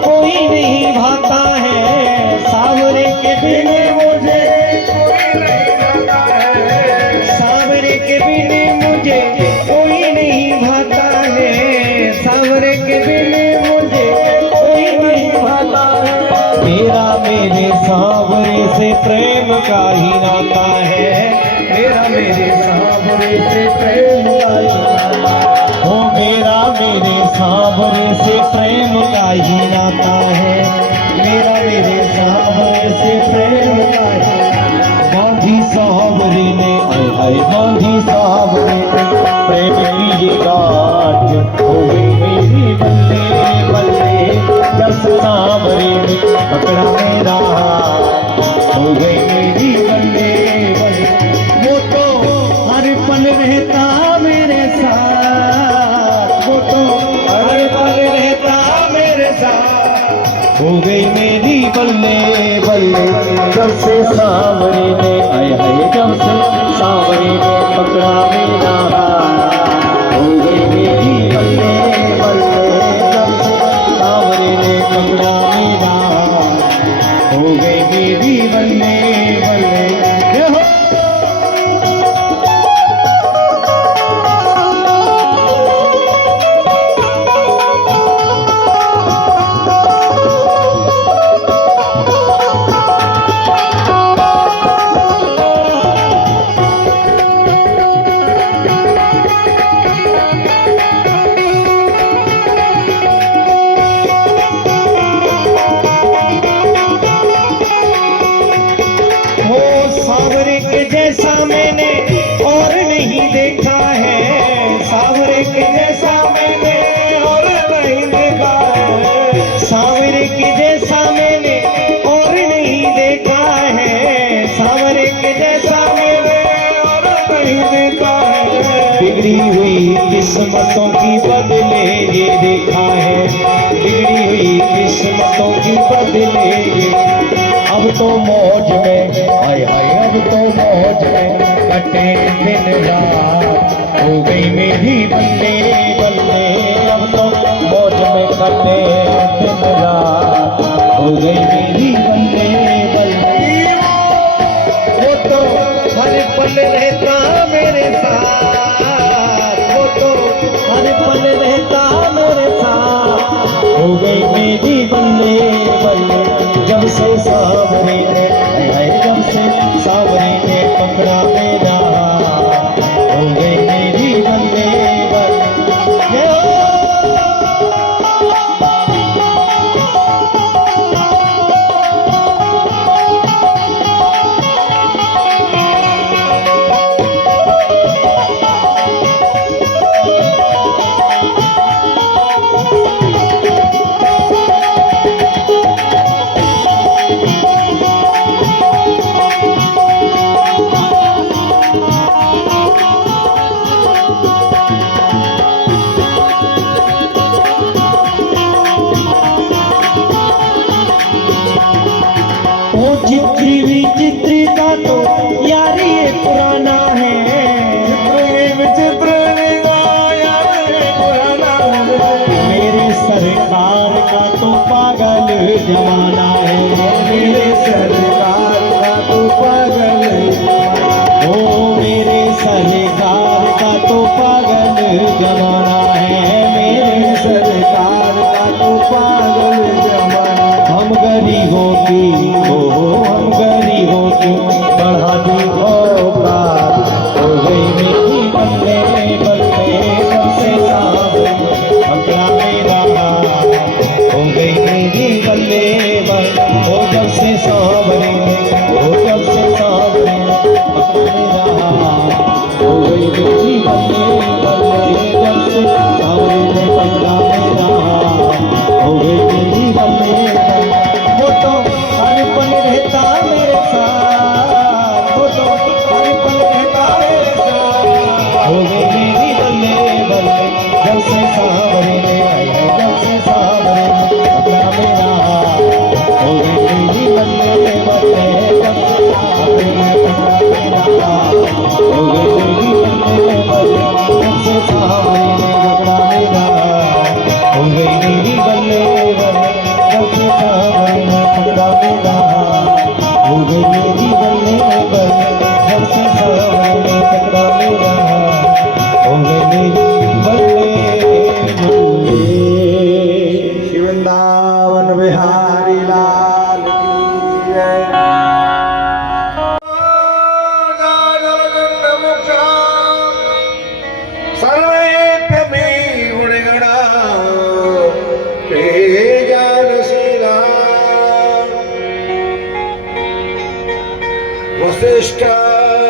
कोई नहीं भाता है, सावरे के बिन मुझे कोई नहीं भाता है, सावरे के बिन मुझे कोई नहीं भाता है, सावरे के बिन मुझे कोई नहीं भाता है। मेरा मेरे सावरे से प्रेम का ही नाता है, मेरा मेरे सावरे से प्रेम का ही नाता है, ओ मेरा मेरे सावरे से प्रेम का ही नाता है, मेरा मेरे सावरे से प्रेम का ही। बांधी सावरे ने आए बांधी सावरे ने प्रेम की ये गांठ हो गई मेरी बल्ले बल्ले, जब से सावरे ने पकड़ा मेरा हाथ हो गई मेरी बल्ले बल्ले। वो तो हर पल रहता मेरे साथ, वो तो हर पल रहता मेरे साथ, हो गई मेरी बल्ले बल्ले, जब से सावरे ने आए हाय, जब से सावरे ने पकड़ा मेरा हाथ हो गई मेरी बल्ले बल्ले, जब से सावरे ने पकड़ा मेरा हाथ हो गई मेरी बल्ले बल्ले। जय हो। सावरे के जैसा मैंने और नहीं देखा है, सावरे के जैसा मैंने और नहीं देखा है, सावरे के जैसा मैंने और नहीं देखा है, सावरे के जैसा मैंने और नहीं देखा है। बिगड़ी हुई किस्मतों की बदले ये देखा है, बिगड़ी हुई किस्मतों की बदले ये। अब तो मौज में हाय हाय, अब तो मौज में कटे दिन रात, हो गई मेरी बल्ले बल्ले, अब तो मौज में कटे दिन रात, हो गई मेरी बल्ले बल्ले। वो तो हर पल रहता मेरे साथ, वो तो हर पल रहता मेरे साथ, हो गई मेरी बल्ले बल्ले, जब से सावरे ने जब से सावरे ने पकड़ा मेरा हो गई मेरी बल्ले बल्ले। चित्रिता तो यार ये पुराना है, पुराना मेरे सरकार का तो पागल जमाना है, मेरे सरकार का तो पागल, ओ मेरे सरकार का तो पागल जमाना है, मेरे सरकार का तो पागल जमाना। हम गरीबों की हम गरीबों की बढ़ा दी औकात, हो गई मेरी बल्ले बल्ले, कब से सावरे पकड़ा मेरा हाथ, हो गई मेरी बल्ले बल्ले। बिहारी लाल की जय। वशिष्ठ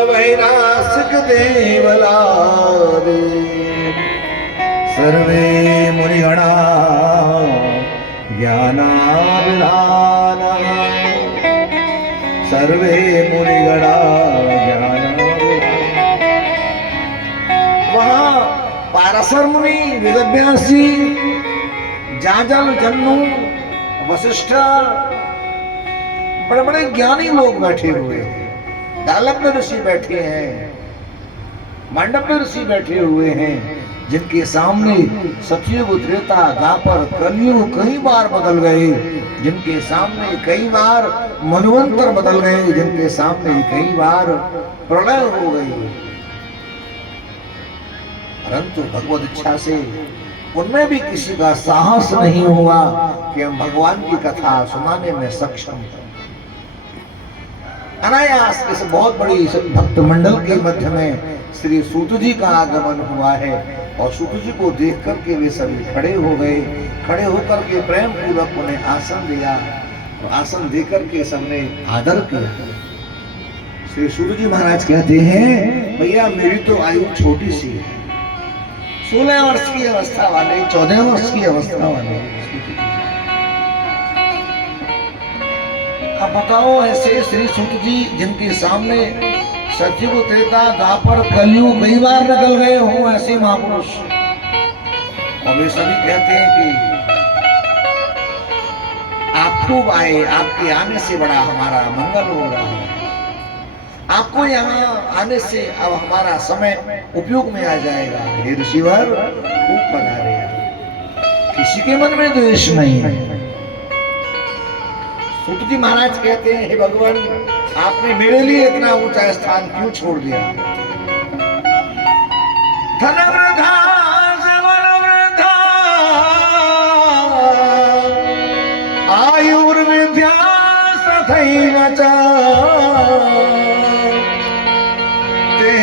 वैरासिक देवलादे सर्वे मुनिगणा ज्ञानाविधान सर्वे मुनिगणा ज्ञानाविधान। वहाँ पाराशर मुनि, वेदव्यास जी, जाजल, जन्नू, वशिष्ठ, बड़े बड़े ज्ञानी लोग बैठे हुए हैं। दालम्य ऋषि बैठे हैं, मांडव्य ऋषि बैठे हुए हैं, जिनके सामने सतयुग, त्रेता, द्वापर, कलयुग कई बार बदल गए, जिनके सामने कई बार मनवंतर बदल गए, जिनके सामने कई बार प्रलय हो गई, परंतु भगवत इच्छा से उनमें भी किसी का साहस नहीं हुआ कि हम भगवान की कथा सुनाने में सक्षम हैं। अनायास इस बहुत बड़ी भक्त मंडल के मध्य में श्री सूत जी का आगमन हुआ है और सूत जी को देख करके वे सभी खड़े हो गए। खड़े होकर के प्रेम पूर्वक उन्हें आसन दिया और आसन देकर के सबने आदर किया। श्री सूत जी महाराज कहते हैं, भैया मेरी तो आयु छोटी सी है, 16 वर्ष की अवस्था वाले, 14 वर्ष की अवस्था वाले, अब बताओ ऐसे श्री सूत जी जिनके सामने सतयुग, त्रेता, द्वापर, कलयुग कई बार निकल गए हों, ऐसे महापुरुष, और वे सभी कहते हैं कि आप खूब आए, आपके आने से बड़ा हमारा मंगल हो रहा है, आपको यहाँ आने से अब हमारा समय उपयोग में आ जाएगा। हे ऋषिवर खूब पधारे, किसी के मन में द्वेष नहीं है। सूत जी महाराज कहते हैं, हे भगवान आपने मेरे लिए इतना ऊंचा स्थान क्यों छोड़ दिया? धन वृद्धा सबल वृद्धा आयुर्विद्या तथैव च ते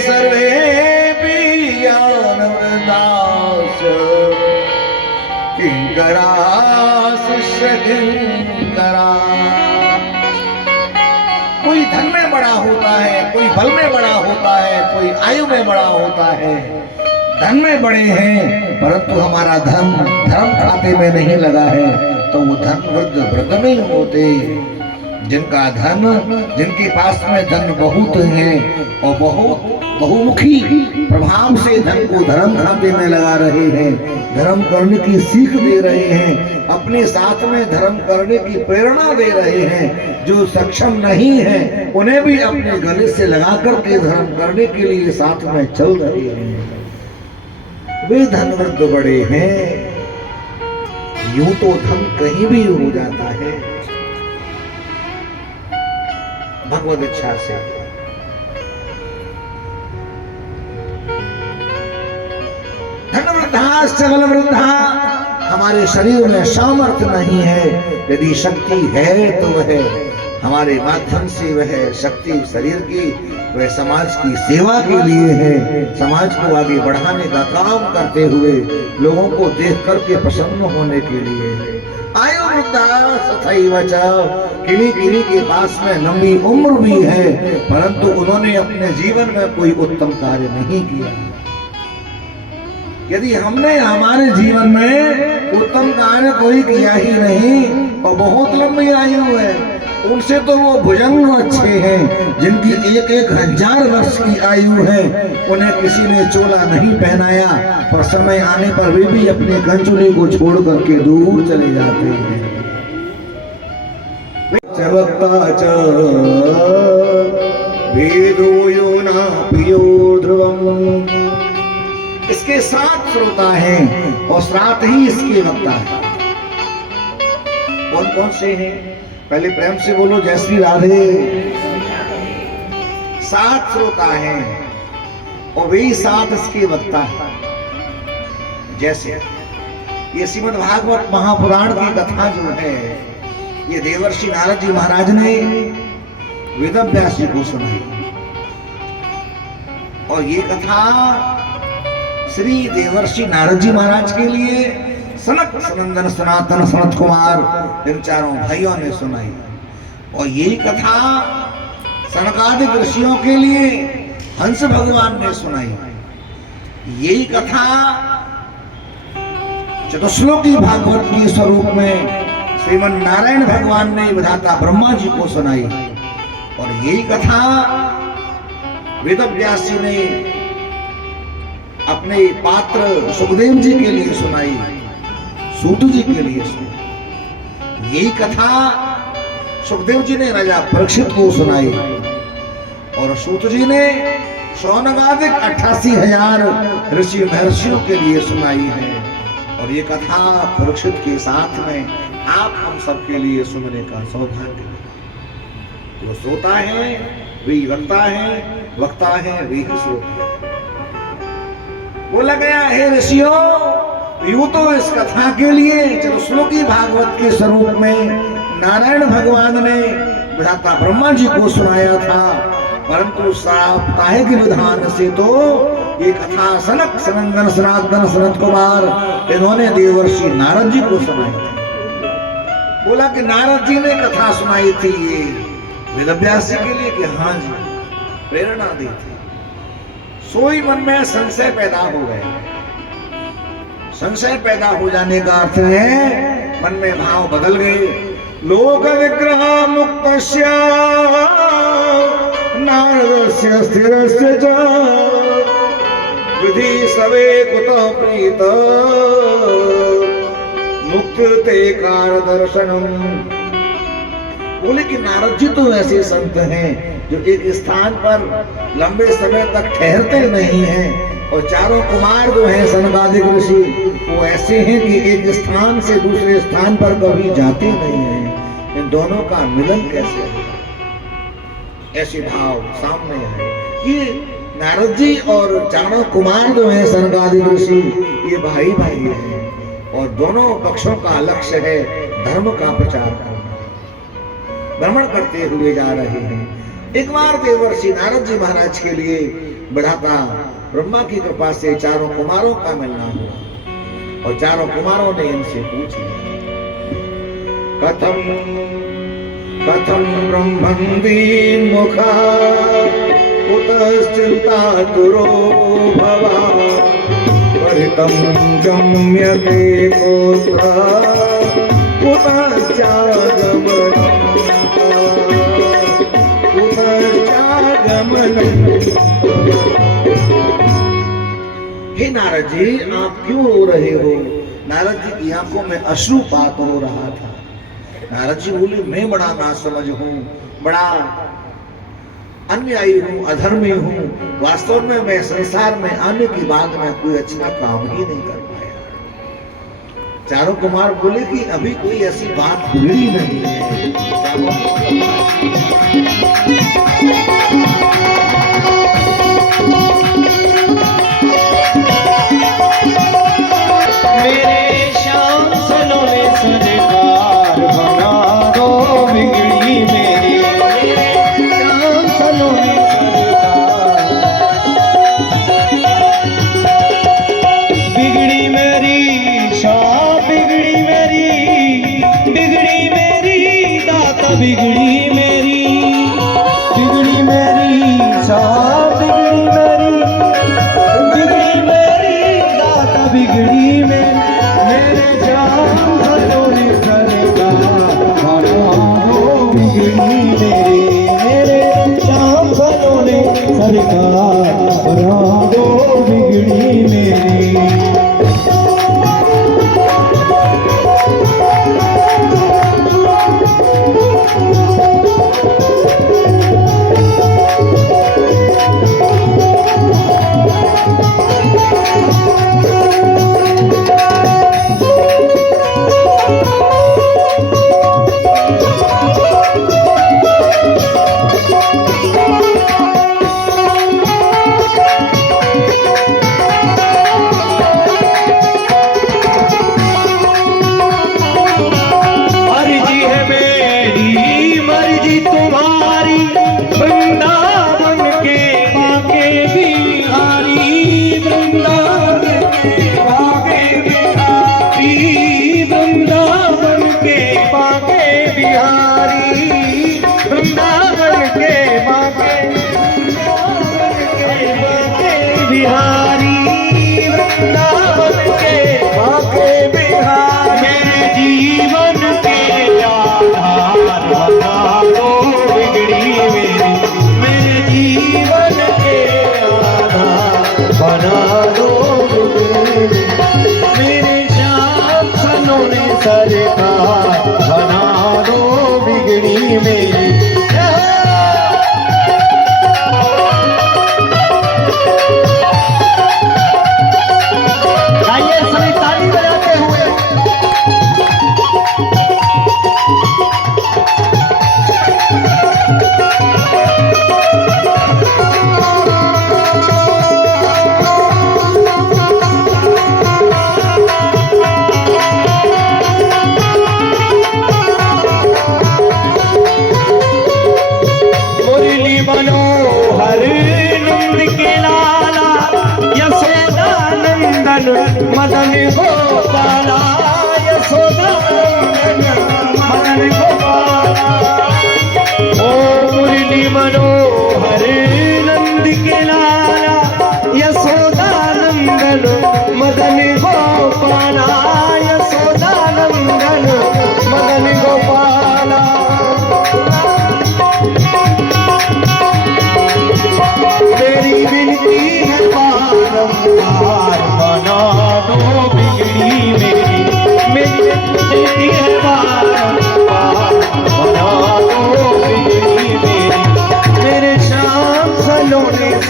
सर्वेऽपि ज्ञान वृद्धाश्च किंकरा शिष्य किंकरा। कोई धन में बड़ा होता है, कोई बल में बड़ा होता है, कोई आयु में बड़ा होता है। धन में बड़े हैं परंतु हमारा धन धर्म खाते में नहीं लगा है तो वो धन वृद्ध वृद्ध नहीं होते। जिनका धन, जिनके पास में धन बहुत है और बहुत बहुमुखी प्रभाव से धन को धर्म खाते में लगा रहे हैं, धर्म करने की सीख दे रहे हैं, अपने साथ में धर्म करने की प्रेरणा दे रहे हैं। जो सक्षम नहीं है उन्हें भी अपने गले से लगा करके धर्म करने के लिए साथ में चल रहे हैं, वे धनवृद्ध बड़े हैं। यूं तो धन कहीं भी हो जाता है, भगवत इच्छा से। धन वृद्धा सबल वृद्धा, हमारे शरीर में सामर्थ्य नहीं है, यदि शक्ति है तो वह हमारे माध्यम से वह शक्ति शरीर की वह समाज की सेवा के लिए है, समाज को आगे बढ़ाने का काम करते हुए लोगों को देख करके प्रसन्न होने के लिए है। आयु वृद्धा तथैव च, किन्हीं किन्हीं के पास में लंबी उम्र भी है परंतु उन्होंने अपने जीवन में कोई उत्तम कार्य नहीं किया। यदि हमने हमारे जीवन में उत्तम कार्य कोई किया ही नहीं और बहुत लंबी आयु है, उनसे तो वो भुजंग अच्छे हैं जिनकी 1,000 वर्ष की आयु है, उन्हें किसी ने चोला नहीं पहनाया पर समय आने पर वे भी अपने कंचुली को छोड़ करके दूर चले जाते हैं। इसके 7 श्रोता हैं और 7 ही इसके वक्ता है। कौन कौन से हैं? पहले प्रेम से बोलो जय श्री राधे। 7 श्रोता हैं और वही 7 इसके वक्ता है। जैसे ये श्रीमद् भागवत महापुराण की कथा जो है ये देवर्षि नारद जी महाराज ने वेदव्यास जी को सुनाई। और ये कथा श्री देवर्षि नारद जी महाराज के लिए सनक सनंदन सनातन सनत कुमार इन चारों भाइयों ने सुनाई। और यही कथा सनकादिक ऋषियों के लिए हंस भगवान ने सुनाई। यही कथा चतुश्लोकी भागवत के स्वरूप में श्रीमन नारायण भगवान ने विधाता ब्रह्मा जी को सुनाई। और यही कथा वेदव्यास जी ने अपने पात्र सुखदेव जी के लिए सुनाई, सूत जी के लिए सुनाई। यही कथा सुखदेव जी ने राजा परीक्षित को सुनाई और सूत जी ने शौनकादिक 88,000 ऋषि महर्षियों के लिए सुनाई है। और ये कथा परीक्षित के साथ में आप हम सब के लिए सुनने का सौभाग्य है। जो सोता है वही वक्ता है, वक्ता है वही श्रोता है। बोला गया है ऋषियों यूं तो इस कथा के लिए चतुश्लोकी भागवत के स्वरूप में नारायण भगवान ने विधाता ब्रह्मा जी को सुनाया था, परंतु साप्ताहिक विधान से तो ये कथा सनक सनंदन सनातन सनत कुमार इन्होंने देवर्षि नारद जी को सुनाई थी। बोला कि नारद जी ने कथा सुनाई थी ये वेदव्यास जी के लिए कि हाँ जी प्रेरणा दी थी। सोई मन में संशय पैदा हो गया। संशय पैदा हो जाने का अर्थ है मन में भाव बदल गए। लोक विग्रह मुक्तस्य नारदस्य स्थिरस्य च विधि सवे कुतः प्रीत मुक्त ते कार दर्शनम। बोले कि नारद जी तो ऐसे संत हैं जो एक स्थान पर लंबे समय तक ठहरते नहीं हैं और चारों कुमार जो हैं सनकादिक ऋषि वो ऐसे हैं कि एक स्थान से दूसरे स्थान पर कभी जाते नहीं हैं। इन दोनों का मिलन कैसे है? ऐसे भाव सामने आए। ये नारद जी और चारों कुमार जो हैं सनकादिक ऋषि ये भाई भाई हैं और दोनों पक्षों का लक्ष्य है धर्म का प्रचार करना। भ्रमण करते हुए जा रहे हैं। एक बार देवर्षि नारद जी महाराज के लिए विधाता ब्रह्मा की कृपा से चारों कुमारों का मिलना हुआ और चारों कुमारों ने इनसे पूछ लिया कथम कथम ब्रह्मंदीन मुखा कुतश्चिंता तुरो भवा परितम गम्यते कोत्र हे नारद जी आप क्यों रो रहे हो? नारद जी की आंखों में अश्रुपात हो रहा था। नारद जी बोले मैं बड़ा नासमझ हूँ, बड़ा अन्यायी हूँ, अधर्मी हूँ। वास्तव में मैं संसार में आने की बाद में कोई अच्छा काम ही नहीं कर पाया। चारों कुमार बोले कि अभी कोई ऐसी बात बिगड़ी नहीं है। मेरे श्याम सलोने सरकार बना दो बिगड़ी मेरी। श्याम सलोने सरकार बिगड़ी मेरी शाह बिगड़ी मेरी दाता बिगड़ी मेरी शाह बिगड़ी मेरी दाता बिगड़ी मेरे जान सलोने सरकार बना दो बिगड़ी मेरे जान सलोने सरकार बना दो बिगड़ी मेरी।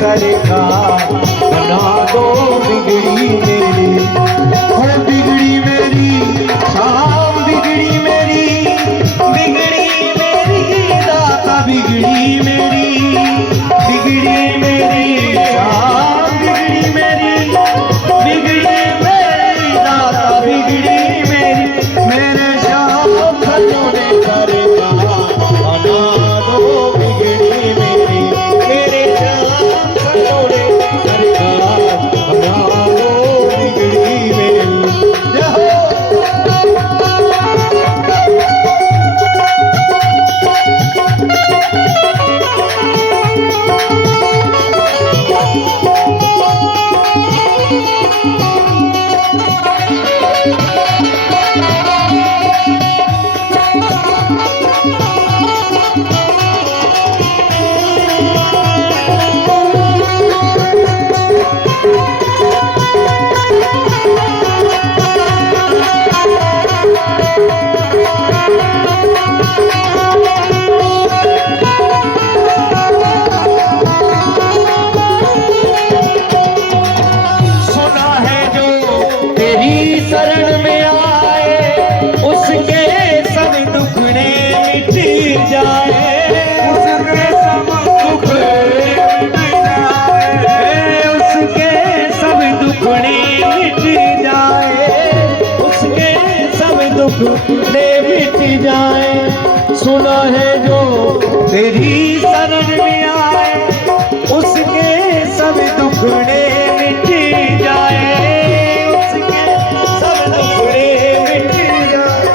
सरकार बना दो बिगड़ी मेरी, और बिगड़ी मेरी शाम बिगड़ी मेरी दाता बिगड़ी मेरी शाम बिगड़ी मेरी दाता बिगड़ी मेरी, मेरे शाम खतों ने सरकार बना दो बिगड़ी मेरी, मेरे शाम खतों ने सरकार बना दो बिगड़ी मेरी। जय हो। ले मिट जाए, सुना है जो तेरी शरण में आए, उसके सब दुखड़े मिट जाए, उसके सब दुखड़े मिट जाए।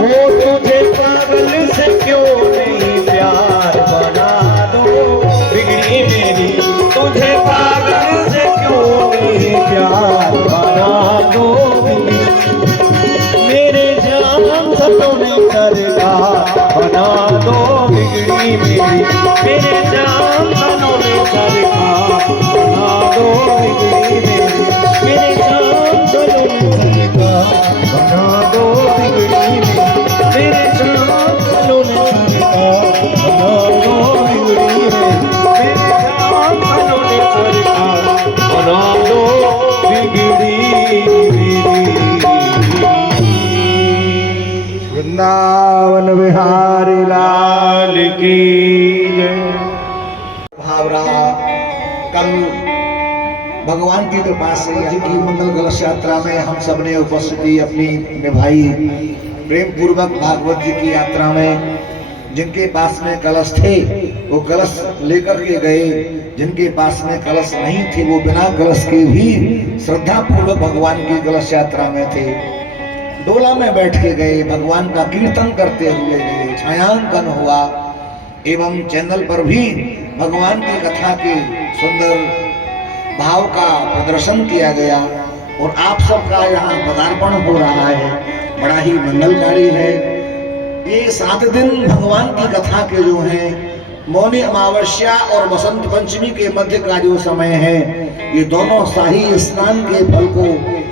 वो तुझे पागल से क्यों नहीं प्यार बना दो बिगड़ी मेरी, तुझे पागल से क्यों नहीं प्यार बना दो मेरे जान सतों ने सरकार बना दो बिगड़ी मेरी, मेरे जान सतों ने सरकार बना दो बिगड़ी मेरी, मेरे जान सतों ने सरकार बना दो बिगड़ी मेरी, मेरे जान सतों ने सरकार बना दो बिगड़ी मेरी, मेरे जान सतों ने सरकार बना दो बिगड़ी मेरी। वृंदावन बिहारी लाल की जय। भाव रहा कल भगवान की कृपा से जी की मंगल कलश यात्रा में हम सब ने उपस्थिति अपनी निभाई, प्रेम पूर्वक भागवत जी की यात्रा में जिनके पास में कलश थे वो कलश लेकर के गए, जिनके पास में कलश नहीं थे वो बिना कलश के भी श्रद्धा पूर्वक भगवान की कलश यात्रा में थे। डोला में बैठ के गए, भगवान का कीर्तन करते हुए गए, छायांकन हुआ एवं चैनल पर भी भगवान की कथा के सुंदर भाव का प्रदर्शन किया गया और आप सबका यहाँ पदार्पण हो रहा है, बड़ा ही मंगलकारी है। ये 7 दिन भगवान की कथा के जो हैं मौनी अमावस्या और बसंत पंचमी के मध्य का जो समय है ये दोनों शाही स्नान के फल को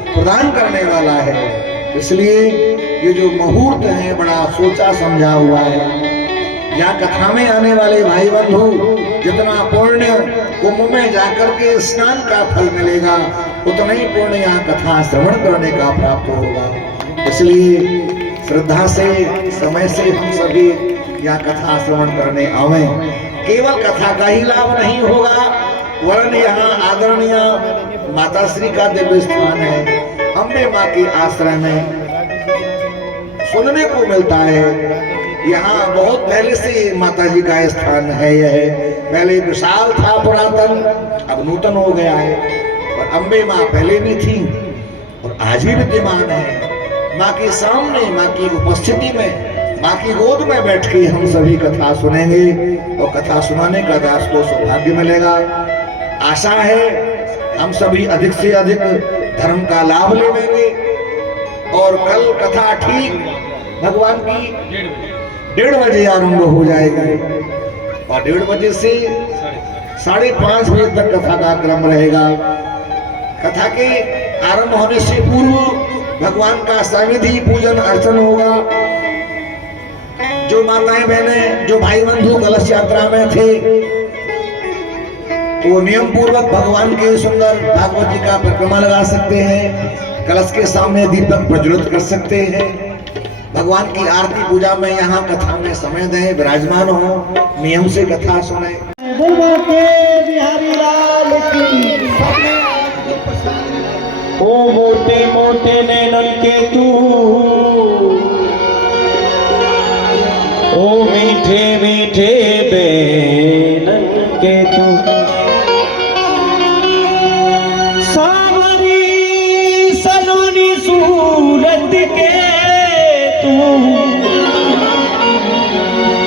प्रदान करने वाला है, इसलिए ये जो मुहूर्त है बड़ा सोचा समझा हुआ है। यहाँ कथा में आने वाले भाई बंधु जितना पुण्य कुंभ में जाकर के स्नान का फल मिलेगा उतना ही पुण्य यहाँ कथा श्रवण करने का प्राप्त होगा, इसलिए श्रद्धा से समय से हम सभी यहाँ कथा श्रवण करने आवे। केवल कथा का ही लाभ नहीं होगा वरन यहाँ आदरणीय माता श्री का दिव्य स्थान है, अम्बे माँ के आश्रय में सुनने को मिलता है। यहाँ बहुत पहले से माता जी का स्थान है, यह पहले विशाल था पुरातन, अब नूतन हो गया है, और अम्बे माँ पहले भी थी और आज भी विद्यमान है। माँ के सामने माँ की उपस्थिति में माँ की गोद में बैठ के हम सभी कथा सुनेंगे और कथा सुनाने का दास को सौभाग्य मिलेगा। आशा है हम सभी अधिक से अधिक धर्म का लाभ लेंगे और कल कथा ठीक भगवान की 1:30 बजे आरंभ हो जाएगी और 1:30 बजे से 5:30 बजे तक कथा का क्रम रहेगा। कथा के आरंभ होने से पूर्व भगवान का सानिधि पूजन अर्चन होगा। जो माताएं बहनें जो भाई बंधु कलश यात्रा में थे तो वो नियम पूर्वक भगवान के सुंदर भागवत जी का परिक्रमा लगा सकते हैं, कलश के सामने दीपक प्रज्वलित कर सकते हैं, भगवान की आरती पूजा में यहाँ कथा में समय दें, विराजमान हो, नियम से कथा सुने। बोलो के बिहारी लाल की। ओ मोटे मोटे नैनन के तू, ओ मीठे मीठे बैनन के तू, सावरी सलोनी सूरत के तू,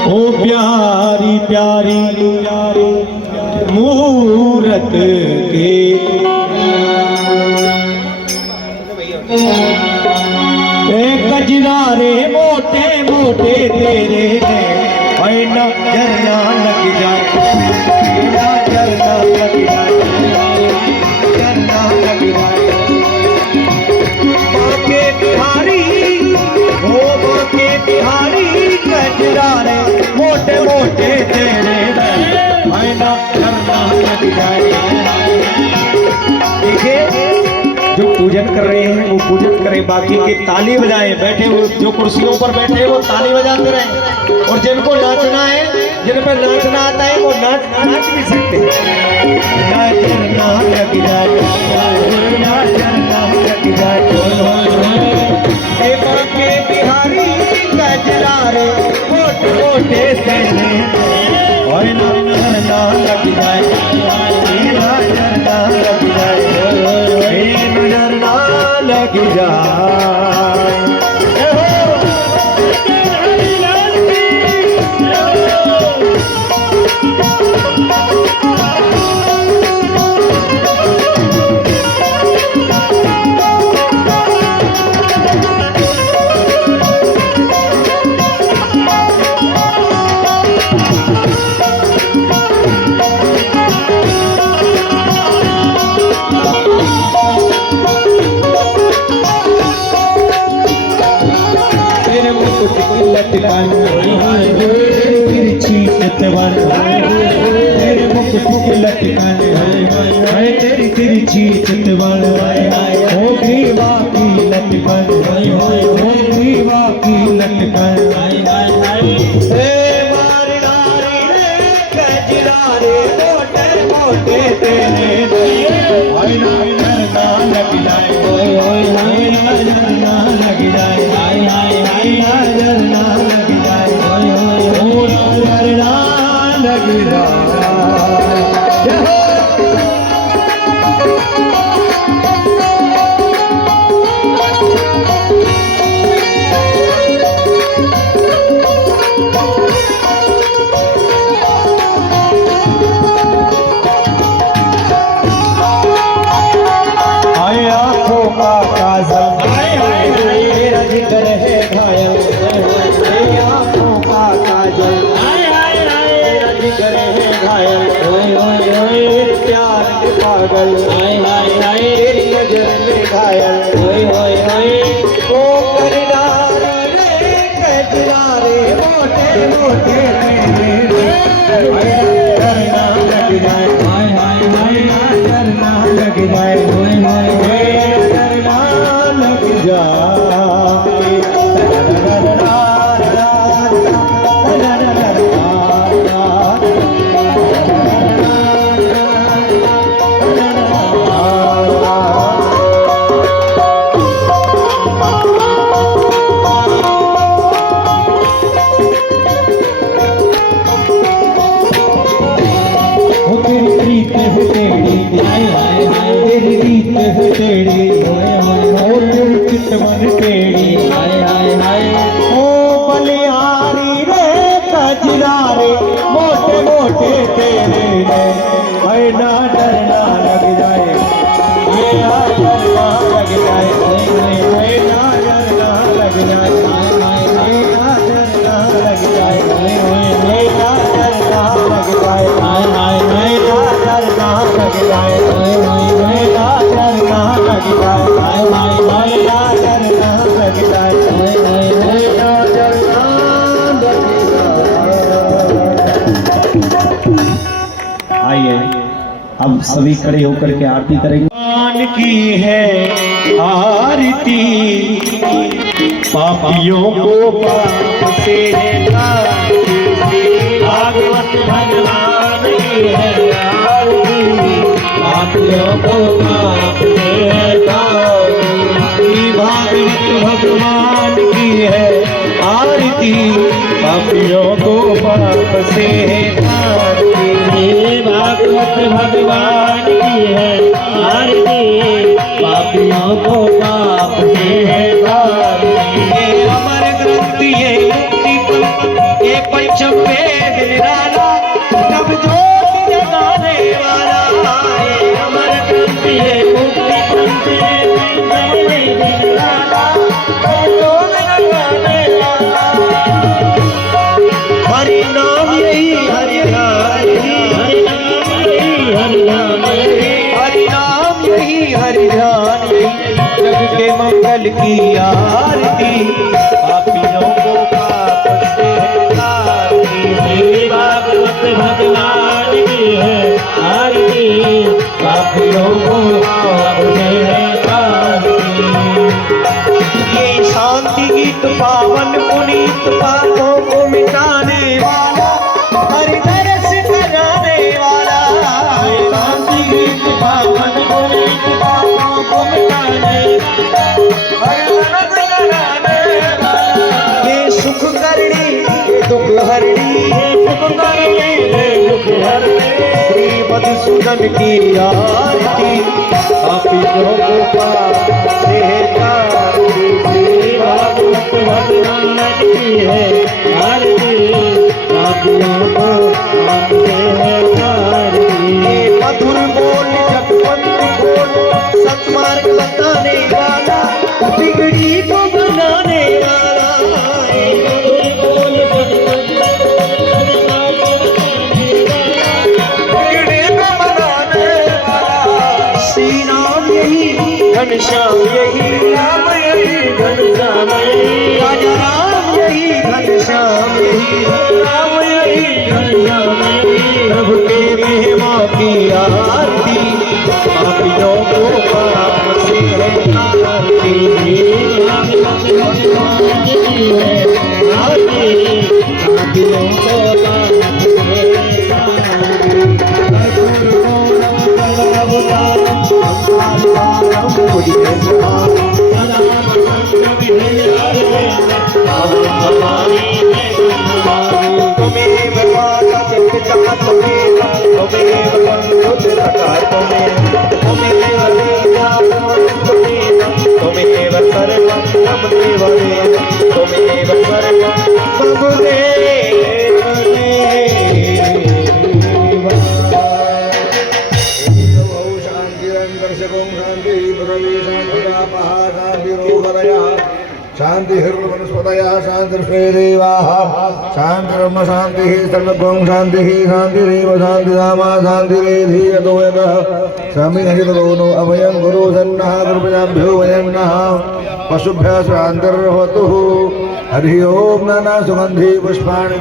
ओ प्यारी प्यारी मूरत के गजरारे मोटे मोटे तेरे झरना लग जाए, झरना लग जाए, झरना लग जाए। बाके बिहारी, ओ बाके बिहारी, गजरारे मोटे मोटे तेरे झरना लग जाए। देखिए जो पूजन कर रहे हैं वो पूजन करें, बाकी के ताली बजाएं, बैठे हुए जो कुर्सियों पर बैठे हैं वो ताली बजाते रहें, और जिनको नाचना है, जिन पर नाचना आता है वो नाच भी सकते हैं। नाचना लग जाए, नाचना लग जाए। के बिहारी गजरारे मोटे मोटे तेरे नाचना लग जाए, नाचना लग जाए, नजरना लग जाए। तेरी तिरछी चितवन, ओ ग्रीवा की लटकन, ओ ग्रीवा की लटकन। मारी नारी रे गजरारे मोटे मोटे तेरे, झरना लग जाए, झरना लग जाए, झरना लग जाए, झरना लग जाए। तेरा जिगर है घायल, आँखों का काजल, तेरा जिगर है घायल, तेरे प्यार के पागल, तेरी नजर में घायल, ओ करनारे रे गजरारे मोटे मोटे करना लग जाए, करना लग जाए, आप सभी खड़े होकर के आरती करेंगे। भगवान की है आरती, पापियों को पाप से भागवत भगवान की है आरती, पापियों को पाप से भागवत भगवान की है आरती, पापियों को पाप से भागवत भगवान की है आरती, पापियों को पाप से अमर ग्रंथ ये मुक्ति पंथ, ये पंचम वेद निराला, तब ज्योत जगाने वाला। अमर ग्रंथ ये मुक्ति पंथ, ये पंचम वेद निराला, तब ज्योत जगाने वाला। हरि नाम यही हरि नाम यही हरि नाम यही हरि नाम यही हरि नाम यही हरि ध्यान यही, जग के मंगल की आरती, पापियों को पाप से तारती। भागवत भगवान की है आरती, पापियों को पाप से तारती। ये शांति गीत पावन पुनीत, पापों को मिटाने वाला, हरि दरस कराने वाला। शांति गीत पावन पुनीत, पापों को मिटाने वाला, हरि दरस कराने वाला। ये सुख करणी ये दुख हरणी, ये सुख करणी ये दुख हरणी, श्री मधुसूदन की आरती, पापियों को पाप से तारती। भागवत भगवान की है आरती, पापियों को पाप से तारती। मधुर बोल जगवंत बोल, सत्मार्ग बताने वाला, बिगड़ी को बनाने वाला। मधुर बोल जगवंत बोल, बिगड़ी को बनाने वाला। श्री राम यही घनश्याम यही, राम यही घनश्याम यही, राजा राम यही घनश्याम यही, राम यही घनश्याम यही। प्रभु के महिमा की आरती, पापियों को पाप से तारती। भागवत भगवान की है आरती, पापियों को पाप से तारती। शांतिर्वनस्पतयः शांतिर्षेदेवाः शांतिर्ब्रह्म शांतिः सर्वगुण शांतिः शांतिरेव शांतिधामा शांतिरेधि यतो यतः समिधि ततो नो अभयं गुरु सन्नः कृपयाभ्यो वयं नः पशुभ्यः शान्तिर्भवतु। हरि ओम नाना सुगंधि पुष्पाणि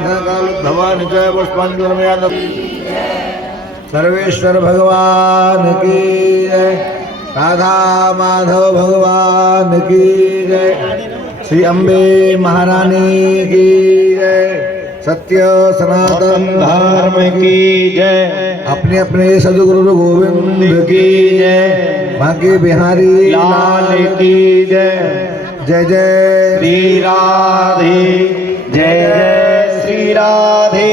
धवानि च पुष्पाञ्जलिर्मयात्। सर्वेश्वर भगवान की जय, राधा माधव भगवान की जय, श्री अम्बे महारानी की जय, सत्य सनातन धर्म की जय, अपने अपने सदगुरु गोविंद की जय, भाग्य बिहारी लाल की जय। जय जय श्री राधे, जय जय श्री राधे,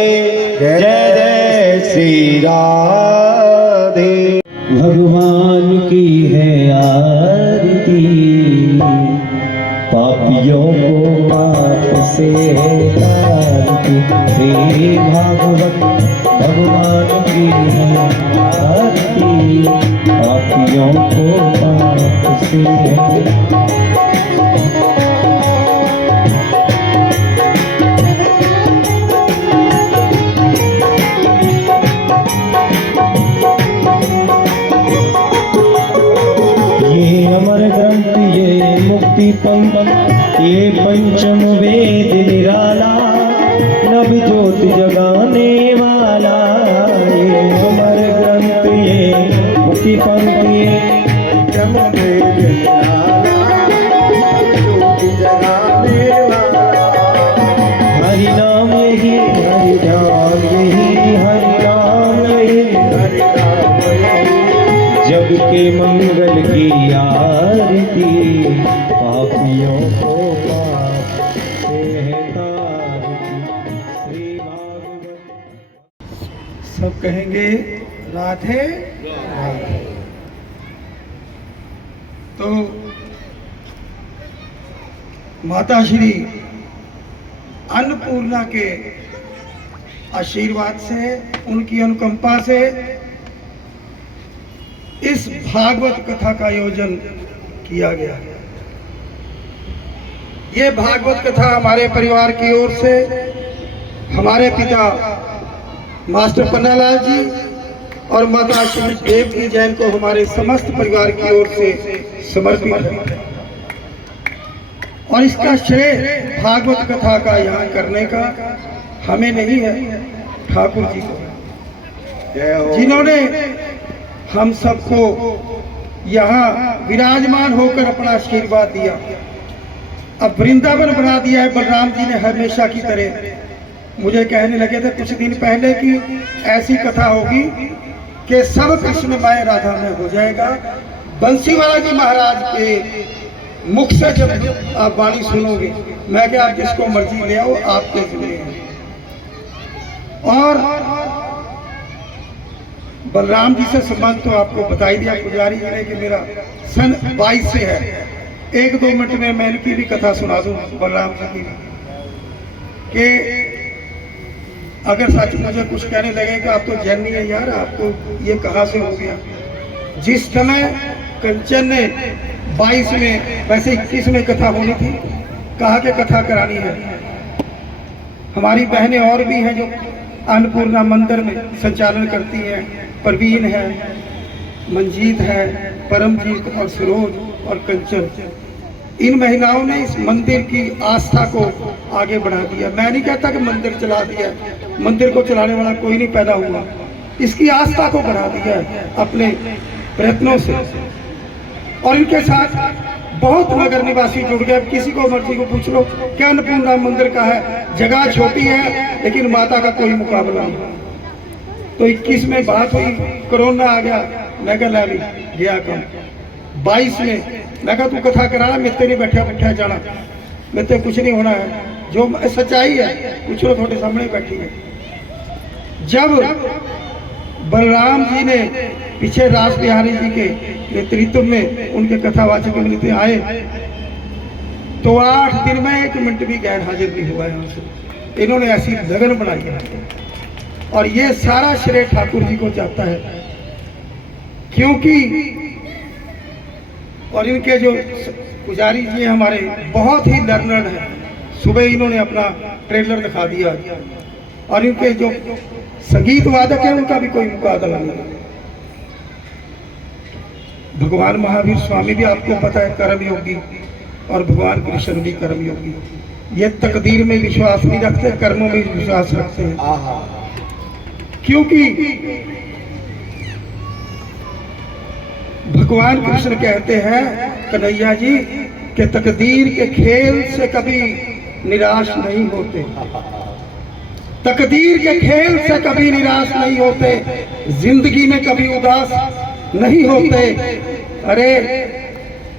जय जय श्री राधे। भगवान की है आरती, पापियों को पाप से तारती। श्री भागवत भगवान की है आरती, पापियों को पाप से। मुक्ति पंथ, ये पंचम वेद निराला, नव ज्योत जगाने वाला। ये अमर ग्रंथ ये सब कहेंगे राधे राधे। तो माता श्री अन्नपूर्णा के आशीर्वाद से, उनकी अनुकंपा से इस भागवत कथा का आयोजन किया गया। ये भागवत कथा हमारे परिवार की ओर से हमारे पिता मास्टर पन्नालाल जी और माता श्री देवकी जैन को हमारे समस्त परिवार की ओर से समर्पित है। और इसका श्रेय भागवत कथा का यहाँ करने का हमें नहीं है, ठाकुर जी को, जिन्होंने हम सबको यहाँ विराजमान होकर अपना आशीर्वाद दिया। अब वृंदावन बना दिया है बलराम जी ने हमेशा की तरह। मुझे कहने लगे थे कुछ दिन पहले कि ऐसी कथा होगी कि सब कृष्णमय राधा में हो जाएगा। बंसीवाला जी महाराज के मुख से जब आप वाणी सुनोगे, मैं क्या आप जिसको मर्जी ले आओ, आपके सुने। और बलराम जी से संबंध तो आपको बता ही दिया पुजारी जी ने कि मेरा सन 22 से है। 1-2 मिनट में मैं इनकी भी कथा सुना दूं, बलराम जी की भी, कि अगर सच मुझे कुछ कहने लगेगा आप तो जैनी है यार, आपको ये कहाँ से हो गया। जिस समय कंचन ने 22 में, वैसे 21 में कथा होनी थी, कहा कि कथा करानी है। हमारी बहनें और भी हैं जो अन्नपूर्णा मंदिर में संचालन करती हैं, परवीन है, मंजीत है, परमजीत और सरोज और कंचन। इन महिलाओं ने इस मंदिर की आस्था को आगे बढ़ा दिया। मैं नहीं कहता कि मंदिर चला दिया, मंदिर को चलाने वाला कोई नहीं पैदा हुआ, इसकी आस्था को बढ़ा दिया है अपने प्रयत्नों से। और इनके साथ बहुत नगर निवासी जुड़ गए। किसी को मर्जी को पूछ लो क्या अन्नपूर्णा मंदिर का है, जगह छोटी है लेकिन माता का कोई मुकाबला नहीं। तो 21 में बात हुई, कोरोना आ गया, मैं कहा लै भी गया कम। 22 में मैं कहा तू कथा कराना, मिलते नहीं बैठा जाना, मिलते कुछ नहीं होना है, जो सच्चाई है पूछ लो, थोड़े सामने बैठी है। जब बलराम जी ने पीछे रास बिहारी जी के नेतृत्व में उनके कथावाचक मिलते आए, तो 8 दिन में 1 मिनट भी गैर हाजिर नहीं हुआ यहाँ से। इन्होंने ऐसी लगन बनाई है और ये सारा श्रेय ठाकुर जी को जाता है, क्योंकि और इनके जो पुजारी जी हमारे बहुत ही लर्नर्ड हैं। सुबह इन्होंने अपना ट्रेलर दिखा दिया और इनके जो संगीत वादक है उनका भी कोई मुकाबला नहीं। भगवान महावीर स्वामी भी आपको पता है कर्मयोगी, और भगवान कृष्ण भी कर्मयोगी। ये तकदीर में विश्वास नहीं रखते, कर्मों में विश्वास रखते हैं। क्योंकि भगवान कृष्ण कहते हैं कन्हैया जी कि तकदीर के खेल से कभी निराश नहीं होते, तकदीर के खेल से कभी निराश नहीं होते, जिंदगी में कभी उदास नहीं होते। अरे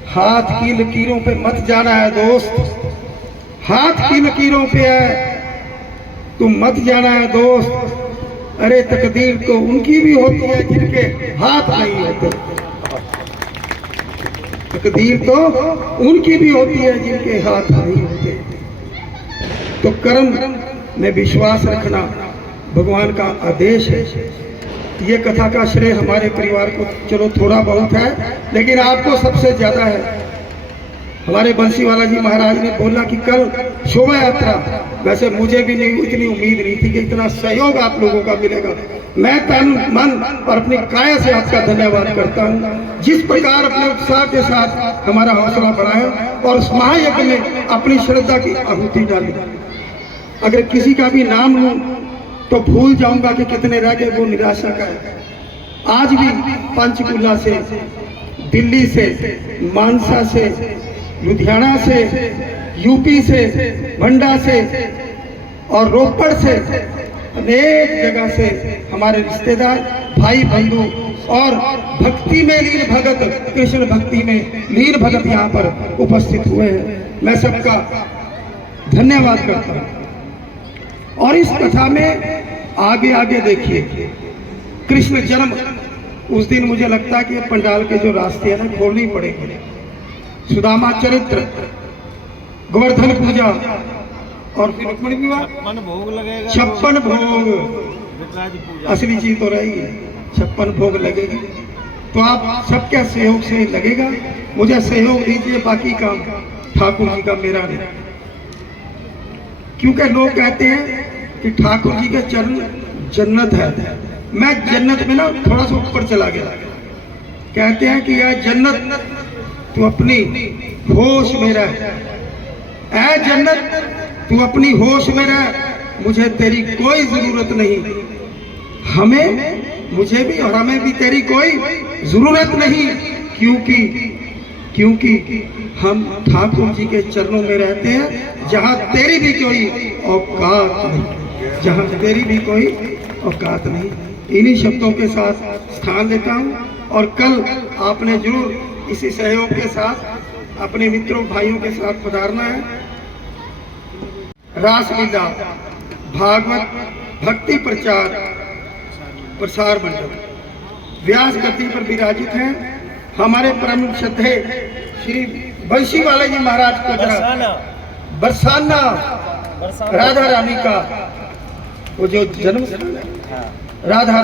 हाथ की लकीरों पे मत जाना है दोस्त, हाथ की लकीरों पे है, तुम मत जाना है दोस्त। अरे तकदीर तो उनकी भी होती है जिनके हाथ नहीं होते, तकदीर तो उनकी भी होती है जिनके हाथ नहीं होते। तो कर्म में विश्वास रखना भगवान का आदेश है। ये कथा का श्रेय हमारे परिवार को चलो थोड़ा बहुत है, लेकिन आपको सबसे ज्यादा है। हमारे बंसीवाला जी महाराज ने बोला कि कल शोभा यात्रा, वैसे मुझे भी नहीं इतनी उम्मीद नहीं थी कि इतना सहयोग आप लोगों का मिलेगा। मैं तन मन और अपनी काया से आपका धन्यवाद करता हूँ। जिस प्रकार अपने उत्साह के साथ हमारा हौसला बढ़ाया और उस महायज्ञ में अपनी श्रद्धा की आहुति डाली। अगर किसी का भी नाम लूं तो भूल जाऊंगा कि कितने रह गए, वो निराशा का है। आज भी पंचकुला से, दिल्ली से, मानसा से, लुधियाना से, यूपी से, भंडा से और रोपड़ से, अनेक जगह से हमारे रिश्तेदार, भाई बंधु और भक्ति में लीन भगत, कृष्ण भक्ति में लीन भगत यहाँ पर उपस्थित हुए हैं। मैं सबका धन्यवाद करता हूँ। और इस कथा में आगे आगे देखिए कृष्ण जन्म, उस दिन मुझे लगता है कि पंडाल के जो रास्ते हैं ना खोलने पड़ेंगे। सुदामा चरित्र, गोवर्धन पूजा और फिर रुक्मिणी विवाह, 56 भोग लगेगा। 56 भोग विकराज पूजा असली चीज तो रही है, 56 भोग लगेगी। तो आप सबके सहयोग से लगेगा, मुझे सहयोग दीजिए, बाकी काम ठाकुर जी का मेरा नहीं। क्योंकि लोग कहते हैं कि ठाकुर जी के चरण जन्नत है। मैं जन्नत में ना थोड़ा सा ऊपर चला गया। कहते हैं कि यह जन्नत तू अपनी होश में रह, ऐ जन्नत तू अपनी होश में रह, मुझे तेरी कोई जरूरत नहीं, मुझे भी और हमें भी तेरी कोई जरूरत नहीं, क्योंकि हम ठाकुर जी के चरणों में रहते हैं, जहाँ तेरी भी कोई औकात नहीं, जहाँ तेरी भी कोई औकात नहीं। इन्हीं शब्दों के साथ स्थान देता हूँ। और कल आपने जरूर इसी सहयोग के साथ अपने मित्रों भाइयों के साथ पधारना है। रासलीला भागवत भक्ति प्रसार मंडल व्यास गद्दी पर विराजित हैं हमारे परम श्रद्धे श्री बंशी वाले जी महाराज को बरसाना राधा रानी का वो जो जन्म राधा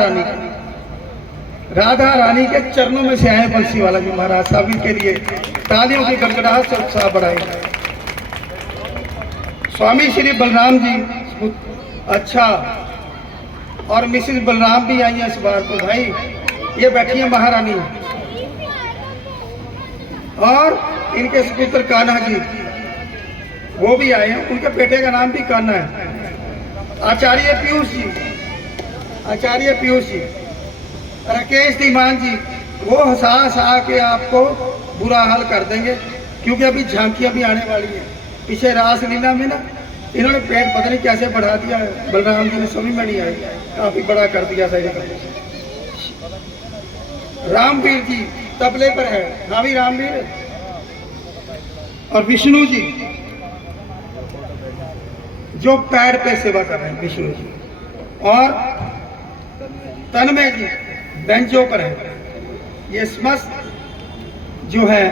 रानी के चरणों में से आए बंसी वाला जी महाराज साहब, के लिए तालियों की गड़गड़ाहट से उत्साह बढ़ाएगा। स्वामी श्री बलराम जी, अच्छा, और मिसेस बलराम भी आई है इस बार। तो भाई ये बैठी है महारानी, और इनके सुपुत्र कान्हा जी वो भी आए हैं, उनके बेटे का नाम भी कान्हा है। आचार्य पीयूष जी, राकेश धीमान जी, वो हंसा के आपको बुरा हाल कर देंगे, क्योंकि अभी झांकियां भी आने वाली है। पीछे रासलीला में ना इन्होंने पेट पता नहीं कैसे बढ़ा दिया, बलराम जी ने समझ में नहीं आई, काफी बड़ा कर दिया सही। रामवीर जी तबले पर है, हाँ भी रामवीर, और विष्णु जी जो पैर पे सेवा कर रहे हैं, विष्णु जी, और तन्मय जी बेंचों पर है। ये समस्त जो है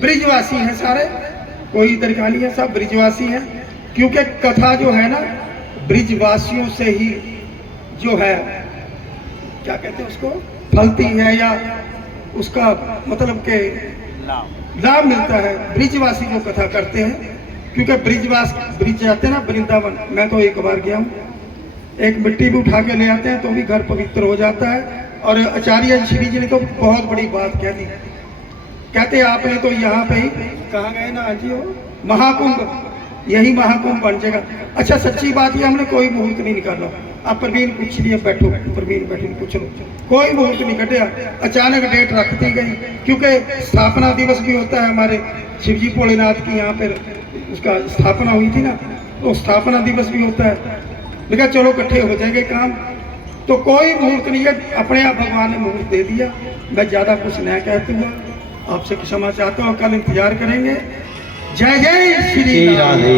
ब्रिजवासी हैं सारे, कोई इधर का नहीं है, सब ब्रिजवासी हैं, क्योंकि कथा जो है ना ब्रिजवासियों से ही जो है क्या कहते हैं उसको फलती है, या उसका मतलब के लाभ मिलता है। ब्रिजवासी जो कथा करते हैं, क्योंकि ब्रिज जाते हैं ना वृंदावन, मैं तो एक बार गया हूँ, एक मिट्टी भी उठा के ले आते हैं तो भी घर पवित्र हो जाता है। और आचार्य श्री जी ने तो बहुत बड़ी बात कह दी, कहते आपने तो यहाँ पे ही कहा गए ना जी हो महाकुंभ, यही महाकुंभ बन जाएगा। अच्छा सच्ची बात है, हमने कोई मुहूर्त नहीं निकाला। आप प्रवीण पूछ लिए, बैठो प्रवीण बैठो पूछ लो, कोई मुहूर्त नहीं कटा, अचानक डेट रख दी गई, क्योंकि स्थापना दिवस भी होता है हमारे शिवजी भोलेनाथ की, यहाँ पर उसका स्थापना हुई थी ना, तो स्थापना दिवस भी होता है। देखा चलो इकट्ठे हो जाएंगे काम, तो कोई मुहूर्त नहीं है, अपने आप भगवान ने मुहूर्त दे दिया। मैं ज्यादा कुछ नहीं कहती हूँ, आपसे क्षमा चाहता हूँ, कल इंतजार करेंगे। जय जय श्री राधे।